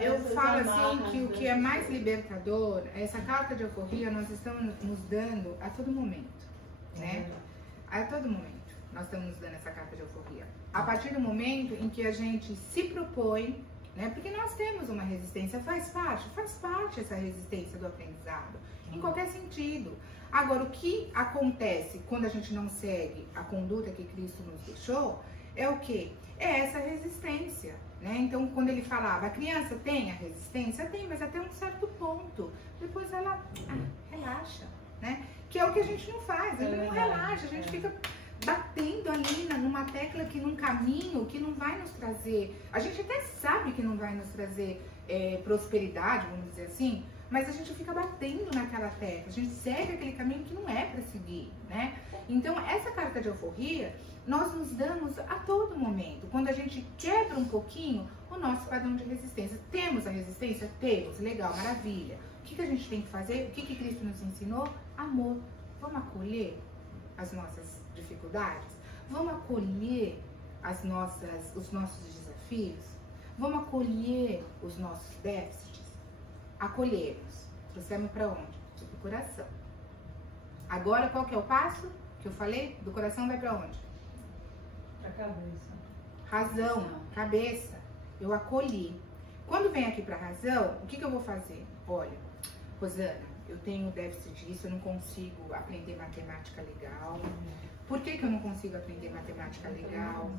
Eu falo assim que o que é mais libertador, essa carta de alforria nós estamos nos dando a todo momento, né? A todo momento nós estamos nos dando essa carta de alforria. A partir do momento em que a gente se propõe, né? Porque nós temos uma resistência, faz parte essa resistência do aprendizado, em qualquer sentido. Agora, o que acontece quando a gente não segue a conduta que Cristo nos deixou, é o quê? É essa resistência, né? Então, quando ele falava, a criança tem a resistência? Tem, mas até um certo ponto. Depois ela relaxa, né? Que é o que a gente não faz, a gente não relaxa, a gente fica batendo ali numa tecla que num caminho que não vai nos trazer, a gente até sabe que não vai nos trazer prosperidade, vamos dizer assim, mas a gente fica batendo naquela tecla, a gente segue aquele caminho que não é para seguir, né? Então, essa carta de alforria, nós nos damos a todo momento. Quando a gente quebra um pouquinho o nosso padrão de resistência. Temos a resistência? Temos, legal, maravilha. O que a gente tem que fazer? O que Cristo nos ensinou? Amor. Vamos acolher as nossas dificuldades? Vamos acolher os nossos desafios? Vamos acolher os nossos déficits? Acolhemos. Trouxemos para onde? Do coração. Agora, qual que é o passo que eu falei? Do coração vai para onde? Para a cabeça. Razão, cabeça. Eu acolhi. Quando vem aqui para razão, o que eu vou fazer? Olha, Rosana, eu tenho déficit disso, eu não consigo aprender matemática legal. Por que eu não consigo aprender matemática legal?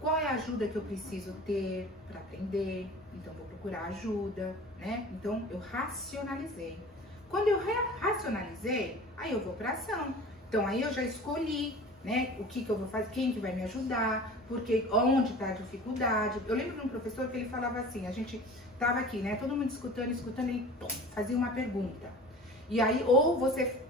Qual é a ajuda que eu preciso ter para aprender? Então, vou procurar ajuda, né? Então, eu racionalizei. Quando eu racionalizei, aí eu vou para ação. Então, aí eu já escolhi, né? O que eu vou fazer, quem que vai me ajudar, porque onde está a dificuldade. Eu lembro de um professor que ele falava assim, a gente tava aqui, né? Todo mundo escutando, ele fazia uma pergunta. E aí, ou você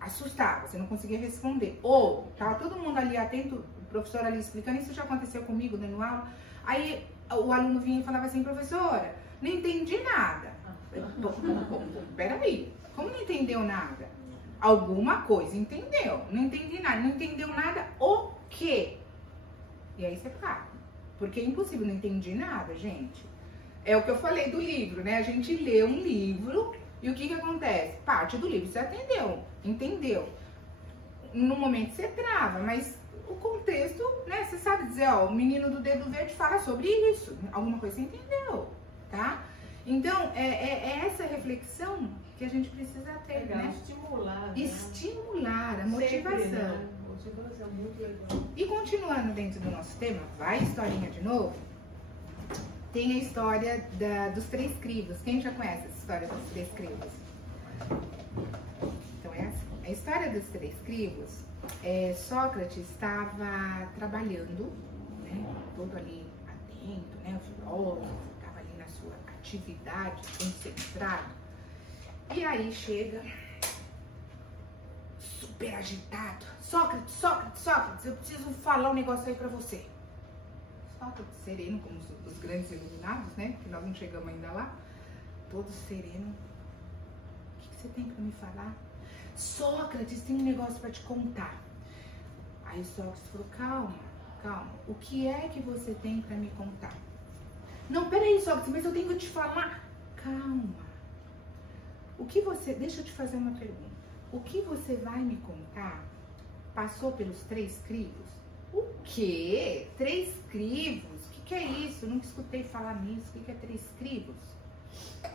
assustava, você não conseguia responder. Ou tava todo mundo ali atento, o professor ali explicando, isso já aconteceu comigo dando aula. Aí o aluno vinha e falava assim, professora, não entendi nada. Peraí, como não entendeu nada? Alguma coisa entendeu, não entendi nada, não entendeu nada o quê? E aí você para, porque é impossível, não entendi nada, gente. É o que eu falei do livro, né? A gente lê um livro e o que acontece? Parte do livro você entendeu. No momento você trava, mas o contexto, né? Você sabe dizer, ó, o menino do dedo verde fala sobre isso, alguma coisa você entendeu, tá? Então, é essa reflexão que a gente precisa ter, né? Estimular. Né? Estimular a motivação. Sempre, né? Motivação, muito legal. E continuando dentro do nosso tema, vai historinha de novo, tem a história dos 3 crivos. Quem já conhece essa história dos 3 crivos? Então, é assim. A história dos 3 crivos, Sócrates estava trabalhando, né? Todo ali atento, né? O filósofo, estava ali na sua atividade, concentrado. E aí chega, super agitado. Sócrates, eu preciso falar um negócio aí pra você. Sócrates, sereno, como os grandes iluminados, né? Que nós não chegamos ainda lá. Todo sereno. O que você tem pra me falar? Sócrates, tem um negócio pra te contar. Aí o Sócrates falou, calma. O que é que você tem pra me contar? Não, peraí, Sócrates, mas eu tenho que te falar. Calma. Deixa eu te fazer uma pergunta. O que você vai me contar passou pelos 3 crivos? O quê? 3 crivos? O que é isso? Eu nunca escutei falar nisso. O que é 3 crivos?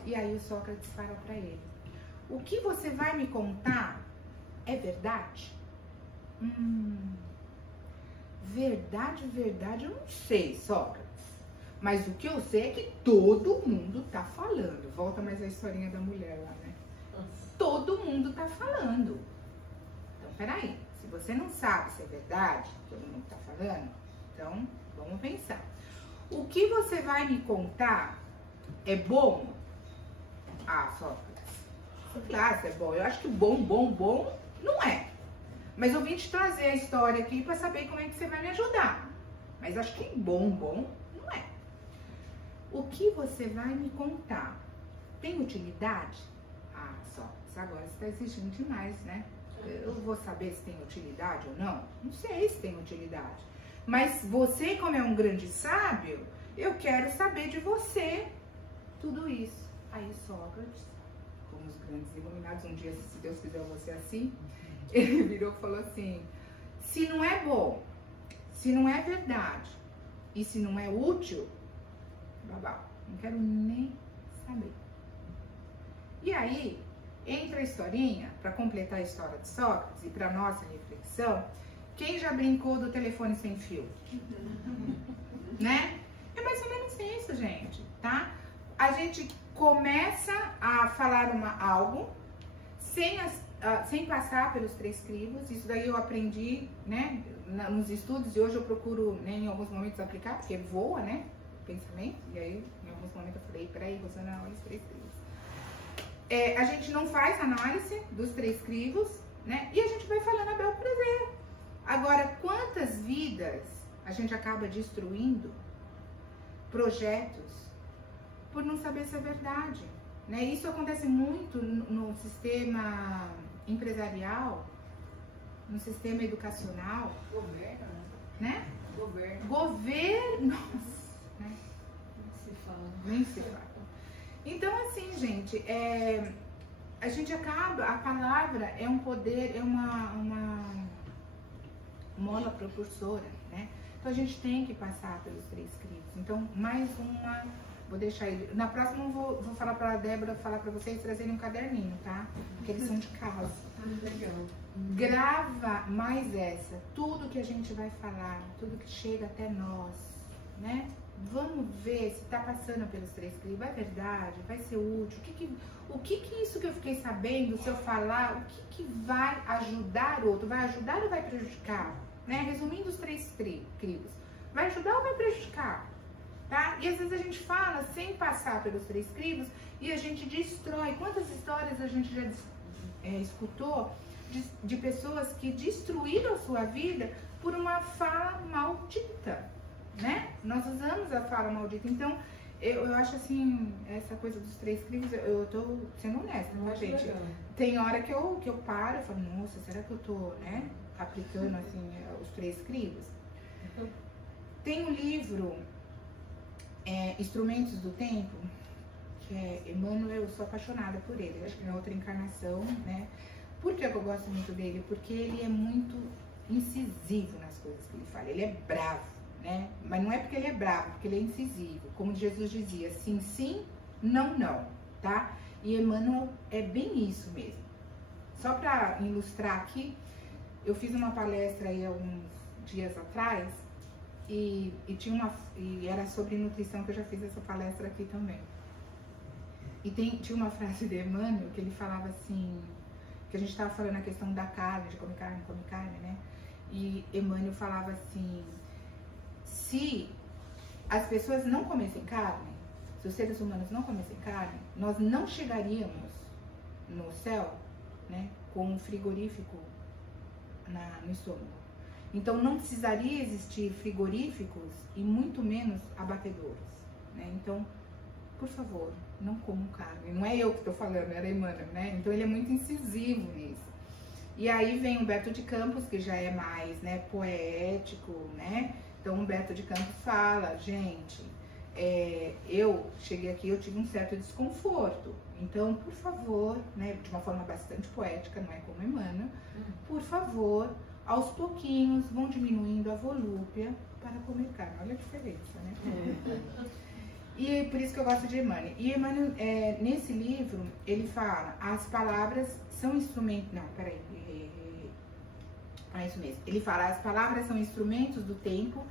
E aí o Sócrates fala para ele. O que você vai me contar é verdade? Verdade, eu não sei, Sócrates. Mas o que eu sei é que todo mundo tá falando. Volta mais a historinha da mulher lá, né? Todo mundo tá falando. Então, peraí. Se você não sabe se é verdade, todo mundo tá falando, então, vamos pensar. O que você vai me contar é bom? Ah, Sócrates, claro, é bom. Eu acho que bom não é. Mas eu vim te trazer a história aqui para saber como é que você vai me ajudar. Mas acho que bom não é. O que você vai me contar tem utilidade? Ah, Sócrates, agora você está exigindo demais, né? Eu vou saber se tem utilidade ou não? Não sei se tem utilidade. Mas você, como é um grande sábio, eu quero saber de você tudo isso. Aí Sócrates, como os grandes iluminados, um dia, se Deus quiser, eu vou ser assim, ele virou e falou assim, se não é bom, se não é verdade e se não é útil, babá, não quero nem saber. E aí, entra a historinha, para completar a história de Sócrates e para nossa reflexão, quem já brincou do telefone sem fio? Né? É mais ou menos isso, gente, tá? A gente começa a falar algo sem passar pelos 3 crivos. Isso daí eu aprendi, né, nos estudos, e hoje eu procuro, né, em alguns momentos aplicar, porque voa, né, o pensamento. E aí, em alguns momentos eu falei, peraí, Rosana, olha os 3 crivos. A gente não faz análise dos 3 crivos, né, e a gente vai falando a bel prazer. Agora, quantas vidas a gente acaba destruindo, projetos, por não saber se é verdade, né? Isso acontece muito no sistema empresarial, no sistema educacional. Governo, né? Governo. Né? Se fala. Nem se fala. Então, assim, gente, a gente acaba, a palavra é um poder, é uma mola propulsora, né? Então a gente tem que passar pelos 3 crivos. Então, mais uma, vou deixar ele. Na próxima eu vou falar para a Débora falar para vocês trazerem um caderninho, tá? Porque eles são de casa. Legal. Grava mais essa, tudo que a gente vai falar, tudo que chega até nós, né? Vamos ver se tá passando pelos 3 crivos, é verdade, vai ser útil, o que isso que eu fiquei sabendo, se eu falar, o que vai ajudar o outro, vai ajudar ou vai prejudicar, né? Resumindo os 3 crivos, vai ajudar ou vai prejudicar, tá? E às vezes a gente fala sem passar pelos 3 crivos e a gente destrói. Quantas histórias a gente já escutou de pessoas que destruíram a sua vida por uma fala maldita, né? Nós usamos a fala maldita. Então, eu acho assim, essa coisa dos 3 crivos, eu tô sendo honesta, tá, gente? Legal. Tem hora que eu paro e falo, nossa, será que eu tô, né, aplicando assim os 3 crivos? Tem um livro, Instrumentos do Tempo, que é Emmanuel, eu sou apaixonada por ele, acho que é outra encarnação, né? Por que eu gosto muito dele? Porque ele é muito incisivo nas coisas que ele fala, ele é bravo, né? Mas não é porque ele é bravo, porque ele é incisivo, como Jesus dizia, sim, sim, não, não, tá? E Emmanuel é bem isso mesmo. Só para ilustrar aqui, eu fiz uma palestra aí alguns dias atrás e era sobre nutrição, que eu já fiz essa palestra aqui também. E tinha uma frase de Emmanuel que ele falava assim, que a gente estava falando a questão da carne, de comer carne, né? E Emmanuel falava assim, se as pessoas não comessem carne, se os seres humanos não comessem carne, nós não chegaríamos no céu, né, com um frigorífico no estômago. Então não precisaria existir frigoríficos e muito menos abatedouros, né? Então, por favor, não comam carne. Não é eu que estou falando, era Emmanuel, né? Então ele é muito incisivo nisso. E aí vem Humberto de Campos, que já é mais, né, poético, né? Então Humberto de Campos fala, gente, eu cheguei aqui, eu tive um certo desconforto. Então, por favor, né, de uma forma bastante poética, não é como Emmanuel, por favor, aos pouquinhos vão diminuindo a volúpia para comer carne. Olha a diferença, né? E por isso que eu gosto de Emmanuel. E Emmanuel, nesse livro, ele fala, as palavras são instrumentos... Não, peraí. É isso mesmo. Ele fala, as palavras são instrumentos do tempo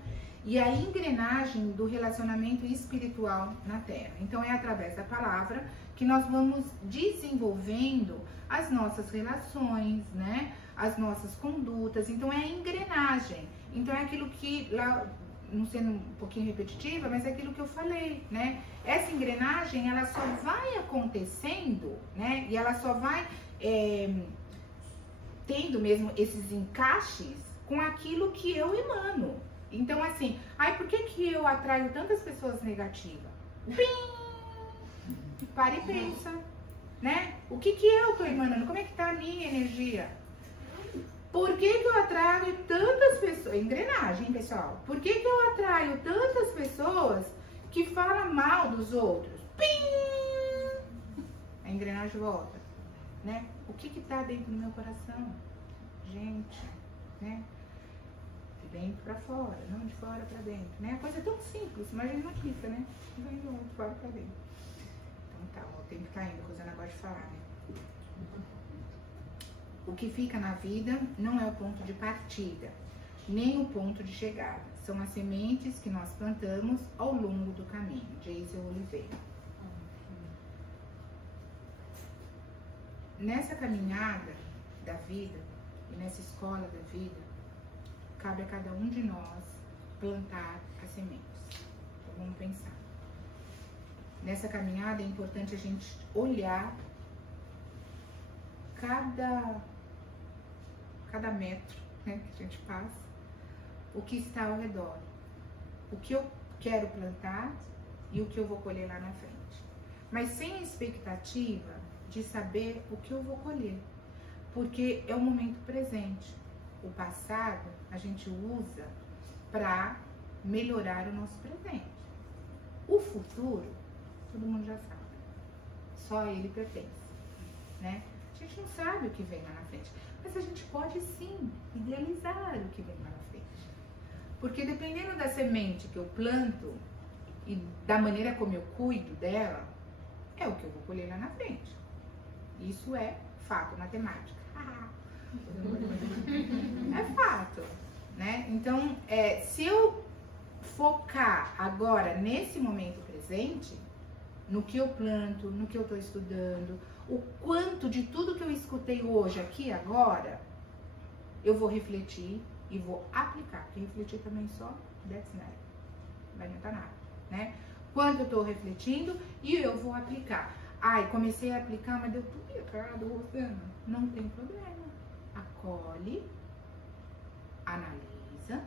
e a engrenagem do relacionamento espiritual na Terra. Então, é através da palavra que nós vamos desenvolvendo as nossas relações, né? As nossas condutas. Então, é a engrenagem. Então, é aquilo que... lá, não sendo um pouquinho repetitiva, mas é aquilo que eu falei, né? Essa engrenagem, ela só vai acontecendo, né? E ela só vai tendo mesmo esses encaixes com aquilo que eu emano. Então, assim, por que eu atraio tantas pessoas negativas? Pim! Para e pensa, né? O que eu tô emanando? Como é que tá a minha energia? Por que eu atraio tantas pessoas? Engrenagem, pessoal. Por que eu atraio tantas pessoas que falam mal dos outros? Pim! A engrenagem volta, né? O que tá dentro do meu coração? Gente, né? De dentro pra fora, não de fora pra dentro, né? A coisa é tão simples, mas ele não quita, né? Vem de fora pra dentro. Então tá, o tempo tá indo, coisa negócio de falar, né? O que fica na vida não é o ponto de partida, nem o ponto de chegada. São as sementes que nós plantamos ao longo do caminho. Geisel Oliveira. Nessa caminhada da vida e nessa escola da vida, cabe a cada um de nós plantar as sementes. Então vamos pensar. Nessa caminhada é importante a gente olhar cada metro, né, que a gente passa, o que está ao redor, o que eu quero plantar e o que eu vou colher lá na frente. mas sem expectativa de saber o que eu vou colher, porque é o momento presente. O passado a gente usa para melhorar o nosso presente. O futuro, todo mundo já sabe, só ele pertence, né? A gente não sabe o que vem lá na frente, mas a gente pode sim idealizar o que vem lá na frente. Porque dependendo da semente que eu planto e da maneira como eu cuido dela, é o que eu vou colher lá na frente. Isso é fato, matemática. É fato, né? Então, se eu focar agora nesse momento presente, no que eu planto, no que eu estou estudando, o quanto de tudo que eu escutei hoje, aqui agora, eu vou refletir e vou aplicar. Porque refletir também só, that's not, não vai adiantar nada, né? Quanto eu estou refletindo e eu vou aplicar. Ai, comecei a aplicar, mas deu tudo errado, Rosana. Não tem problema. Acolhe, analisa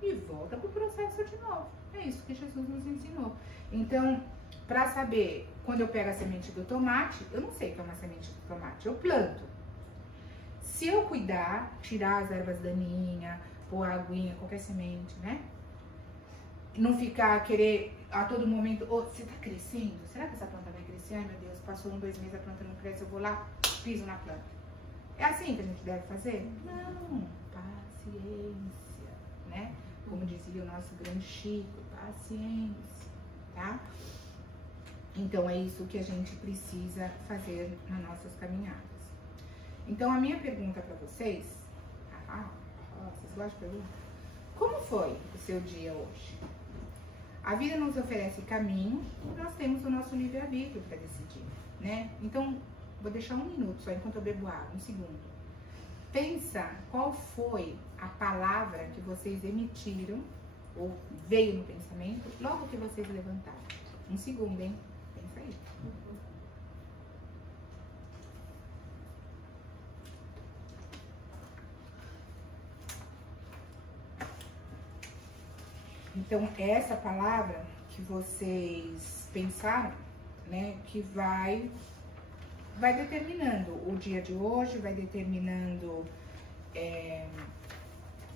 e volta pro processo de novo. É isso que Jesus nos ensinou. Então, para saber, quando eu pego a semente do tomate, eu não sei que é uma semente do tomate, eu planto. Se eu cuidar, tirar as ervas daninhas, pôr a aguinha, qualquer semente, né? Não ficar, querer a todo momento, você tá crescendo? Será que essa planta vai crescer? Ai meu Deus, passou 1, 2 meses, a planta não cresce, eu vou lá, piso na planta. É assim que a gente deve fazer? Não, paciência, né? Como dizia o nosso grande Chico, paciência, tá? Então é isso que a gente precisa fazer nas nossas caminhadas. Então a minha pergunta para vocês, vocês gostam de pergunta? Como foi o seu dia hoje? A vida nos oferece caminho e nós temos o nosso livre-arbítrio para decidir, né? Então, vou deixar 1 minuto só enquanto eu bebo água, 1 segundo. Pensa qual foi a palavra que vocês emitiram ou veio no pensamento logo que vocês levantaram. 1 segundo, hein? Pensa aí. Então, essa palavra que vocês pensaram, né, que vai determinando o dia de hoje, vai determinando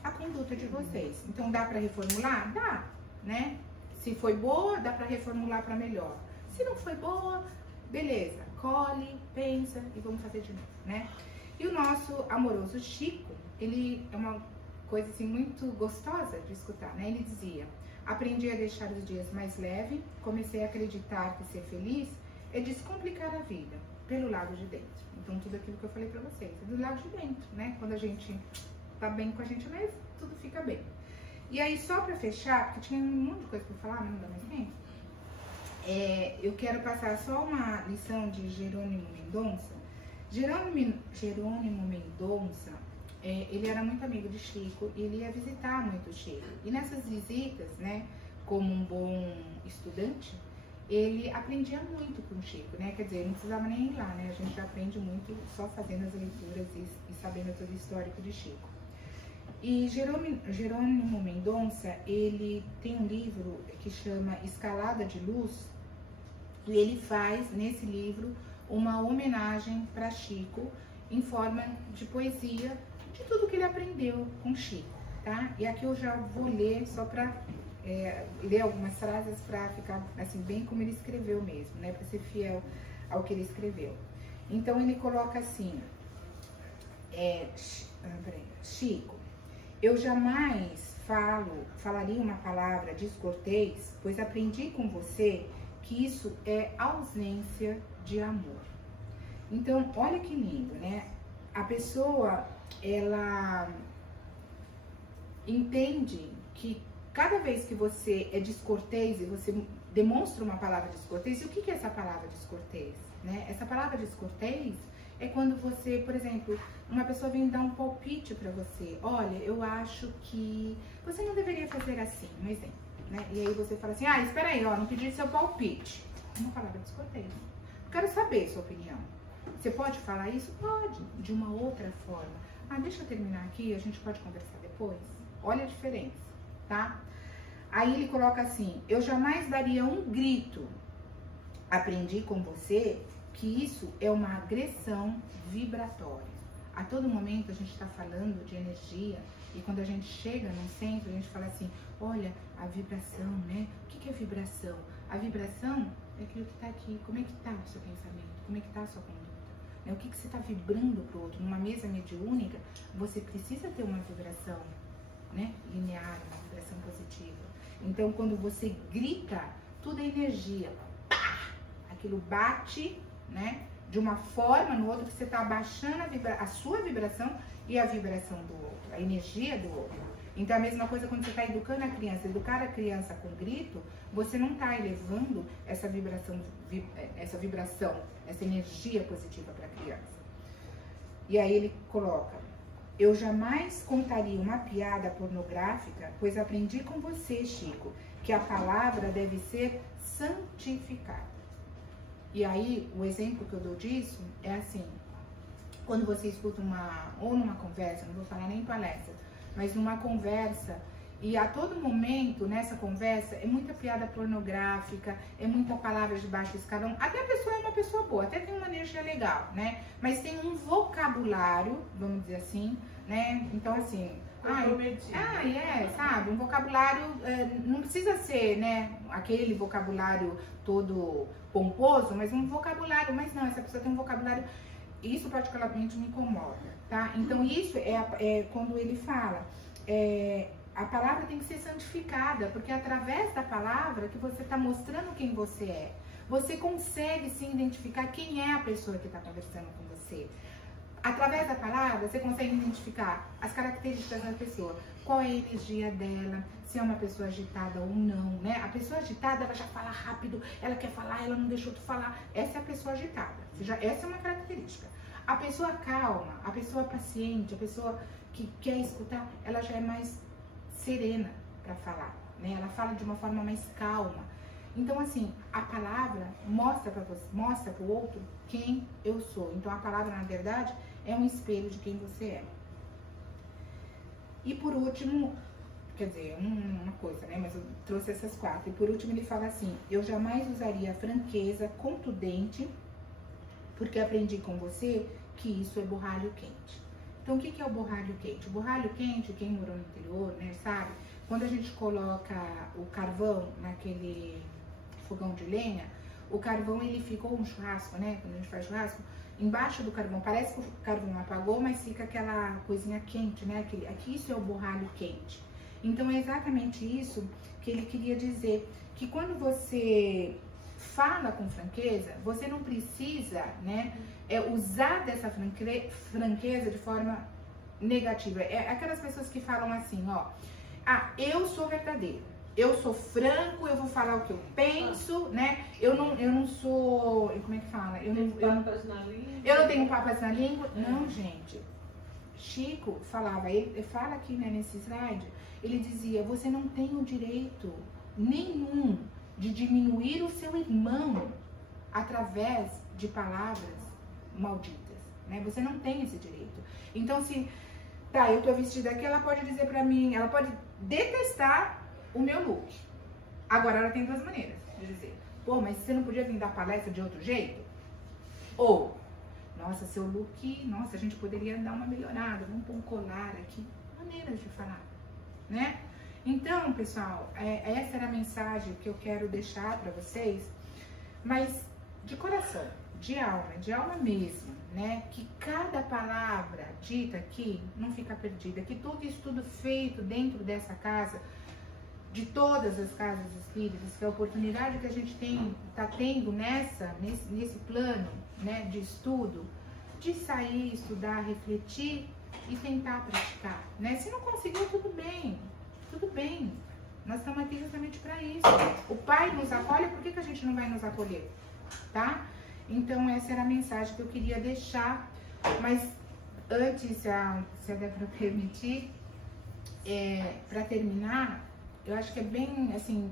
a conduta de vocês. Então, dá para reformular? Dá, né? Se foi boa, dá para reformular para melhor. Se não foi boa, beleza, colhe, pensa e vamos fazer de novo, né? E o nosso amoroso Chico, ele é uma coisa assim muito gostosa de escutar, né? Ele dizia: aprendi a deixar os dias mais leves, comecei a acreditar que ser feliz é descomplicar a vida pelo lado de dentro. Então tudo aquilo que eu falei pra vocês é do lado de dentro, né? Quando a gente tá bem com a gente mesmo, tudo fica bem. E aí, só pra fechar, porque tinha um monte de coisa pra falar, mas não dá mais tempo, eu quero passar só uma lição de Jerônimo Mendonça. Jerônimo Mendonça, ele era muito amigo de Chico e ele ia visitar muito o Chico. E nessas visitas, né, como um bom estudante, ele aprendia muito com o Chico, né? Quer dizer, não precisava nem ir lá, né? A gente já aprende muito só fazendo as leituras e sabendo todo o histórico de Chico. E Jerônimo Mendonça, ele tem um livro que chama Escalada de Luz, e ele faz, nesse livro, uma homenagem para Chico em forma de poesia de tudo que ele aprendeu com Chico, tá? E aqui eu já vou ler só para ler algumas frases para ficar assim bem como ele escreveu mesmo, né? Para ser fiel ao que ele escreveu. Então ele coloca assim: Chico, eu jamais falaria uma palavra descortês, pois aprendi com você que isso é ausência de amor. Então, olha que lindo, né? A pessoa, ela entende que cada vez que você é descortês e você demonstra uma palavra descortês, e o que é essa palavra descortês, né? Essa palavra descortês é quando você, por exemplo, uma pessoa vem dar um palpite pra você. Olha, eu acho que você não deveria fazer assim, um exemplo, né? E aí você fala assim: espera aí, não pedi seu palpite. É uma palavra descortês. Eu quero saber sua opinião. Você pode falar isso? Pode, de uma outra forma. Deixa eu terminar aqui, a gente pode conversar depois. Olha a diferença, tá? Aí ele coloca assim: eu jamais daria um grito aprendi com você que isso é uma agressão vibratória. A todo momento a gente está falando de energia e quando a gente chega num centro, a gente fala assim, olha, a vibração, né? O que é vibração? A vibração é aquilo que está aqui. Como é que está o seu pensamento? Como é que está a sua conduta? Né? O que você está vibrando para o outro? Numa mesa mediúnica, você precisa ter uma vibração, né, linear, uma vibração positiva. Então, quando você grita, tudo é energia. Pá! Aquilo bate, né, de uma forma no outro que você está abaixando a sua vibração e a vibração do outro, a energia do outro. Então, a mesma coisa quando você está educando a criança. Educar a criança com grito, você não está elevando essa vibração, essa energia positiva para a criança. E aí ele coloca, eu jamais contaria uma piada pornográfica, pois aprendi com você, Chico, que a palavra deve ser santificada. E aí, o exemplo que eu dou disso é assim, quando você escuta ou numa conversa, não vou falar nem palestra, mas numa conversa, e a todo momento, nessa conversa, é muita piada pornográfica, é muita palavra de baixo escalão, até a pessoa é uma pessoa boa, até tem uma energia legal, né? Mas tem um vocabulário, vamos dizer assim, né? Então, assim... sabe? Um vocabulário, não precisa ser, né, aquele vocabulário todo pomposo, mas um vocabulário, mas não, essa pessoa tem um vocabulário, isso particularmente me incomoda, tá? Então isso é quando ele fala, a palavra tem que ser santificada, porque é através da palavra que você está mostrando quem você é. Você consegue se identificar quem é a pessoa que está conversando com você. Através da palavra, você consegue identificar as características da pessoa, qual é a energia dela, se é uma pessoa agitada ou não, né? A pessoa agitada, ela já fala rápido, ela quer falar, ela não deixa outro falar. Essa é a pessoa agitada, essa é uma característica. A pessoa calma, a pessoa paciente, a pessoa que quer escutar, ela já é mais serena para falar, né? Ela fala de uma forma mais calma. Então, assim, a palavra mostra para você, mostra para o outro quem eu sou. Então, a palavra, na verdade, é um espelho de quem você é. E por último, quer dizer, uma coisa, né? Mas eu trouxe essas 4. E por último, ele fala assim: eu jamais usaria franqueza contundente, porque aprendi com você que isso é borralho quente. Então, o que é o borralho quente? O borralho quente, quem morou no interior, né, sabe? Quando a gente coloca o carvão naquele fogão de lenha, o carvão, ele ficou um churrasco, né? Quando a gente faz churrasco, embaixo do carvão, parece que o carvão apagou, mas fica aquela coisinha quente, né? Aqui isso é o borralho quente. Então, é exatamente isso que ele queria dizer, que quando você fala com franqueza, você não precisa, né, usar dessa franqueza de forma negativa. É aquelas pessoas que falam assim, ó, eu sou verdadeiro, eu sou franco, eu vou falar o que eu penso, né? Eu não sou, como é que fala? Eu não tenho papas na língua. Não, gente. Chico falava, ele fala aqui, né, nesse slide, ele dizia, você não tem o direito nenhum de diminuir o seu irmão através de palavras malditas, né? Você não tem esse direito. Então, se eu tô vestida aqui, ela pode dizer pra mim, ela pode detestar o meu look. Agora, ela tem 2 maneiras de dizer, pô, mas você não podia vir dar palestra de outro jeito? Ou, nossa, seu look, nossa, a gente poderia dar uma melhorada, vamos pôr um colar aqui. Maneiras de falar, né? Então, pessoal, essa era a mensagem que eu quero deixar para vocês, mas de coração, de alma mesmo, né? Que cada palavra dita aqui não fica perdida, que todo estudo feito dentro dessa casa, de todas as casas espíritas, que a oportunidade que a gente está tendo nesse plano, né, de estudo, de sair, estudar, refletir e tentar praticar, né? Se não conseguiu, tudo bem. Tudo bem, nós estamos aqui justamente para isso. O Pai nos acolhe, por que a gente não vai nos acolher? Tá? Então, essa era a mensagem que eu queria deixar. Mas antes, se der para permitir, para terminar, eu acho que é bem assim,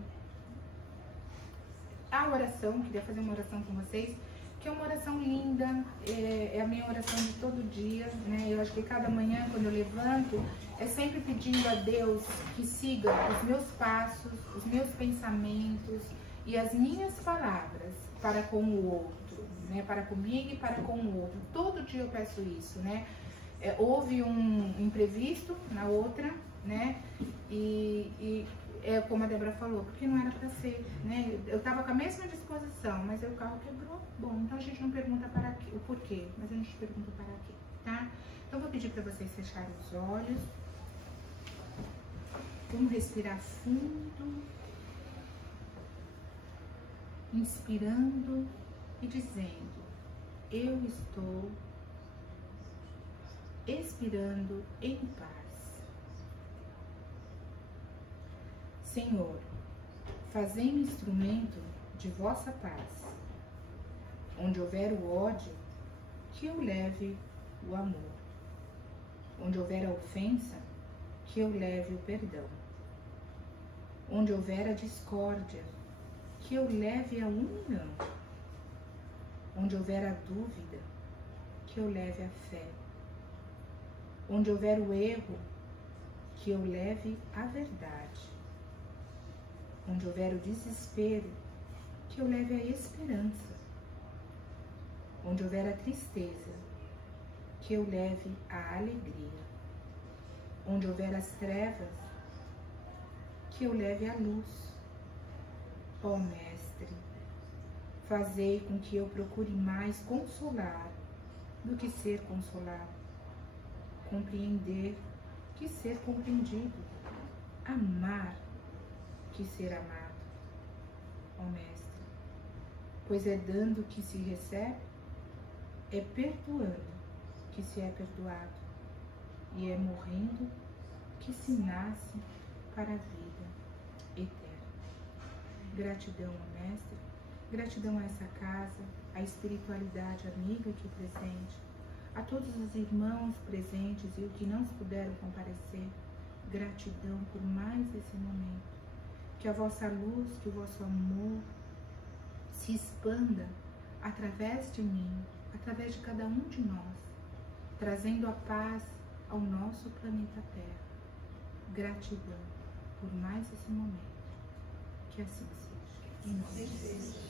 a oração, queria fazer uma oração com vocês, que é uma oração linda, é a minha oração de todo dia, né? Eu acho que cada manhã, quando eu levanto, é sempre pedindo a Deus que siga os meus passos, os meus pensamentos e as minhas palavras, para com o outro, né? Para comigo e para com o outro. Todo dia eu peço isso, né? Houve um imprevisto na outra, né? E como a Débora falou, porque não era para ser, né? Eu estava com a mesma disposição, mas o carro quebrou. Bom, então a gente não pergunta para quê, o porquê, mas a gente pergunta para quê, tá? Então eu vou pedir para vocês fecharem os olhos. Vamos respirar fundo, inspirando e dizendo: eu estou expirando em paz. Senhor, fazei-me instrumento de vossa paz. Onde houver o ódio, que eu leve o amor. Onde houver a ofensa, que eu leve o perdão. Onde houver a discórdia, que eu leve a união. Onde houver a dúvida, que eu leve a fé. Onde houver o erro, que eu leve a verdade. Onde houver o desespero, que eu leve a esperança. Onde houver a tristeza, que eu leve a alegria. Onde houver as trevas, que eu leve a luz. Ó Mestre, fazei com que eu procure mais consolar do que ser consolado, compreender que ser compreendido, amar que ser amado. Ó Mestre, pois é dando que se recebe, é perdoando que se é perdoado, e é morrendo que se nasce para a vida eterna. Gratidão ao Mestre, gratidão a essa casa, à espiritualidade amiga aqui presente, a todos os irmãos presentes e os que não puderam comparecer. Gratidão por mais esse momento. Que a vossa luz, que o vosso amor se expanda através de mim, através de cada um de nós, trazendo a paz ao nosso planeta Terra. Gratidão por mais esse momento. Que assim seja. Em nome de Deus.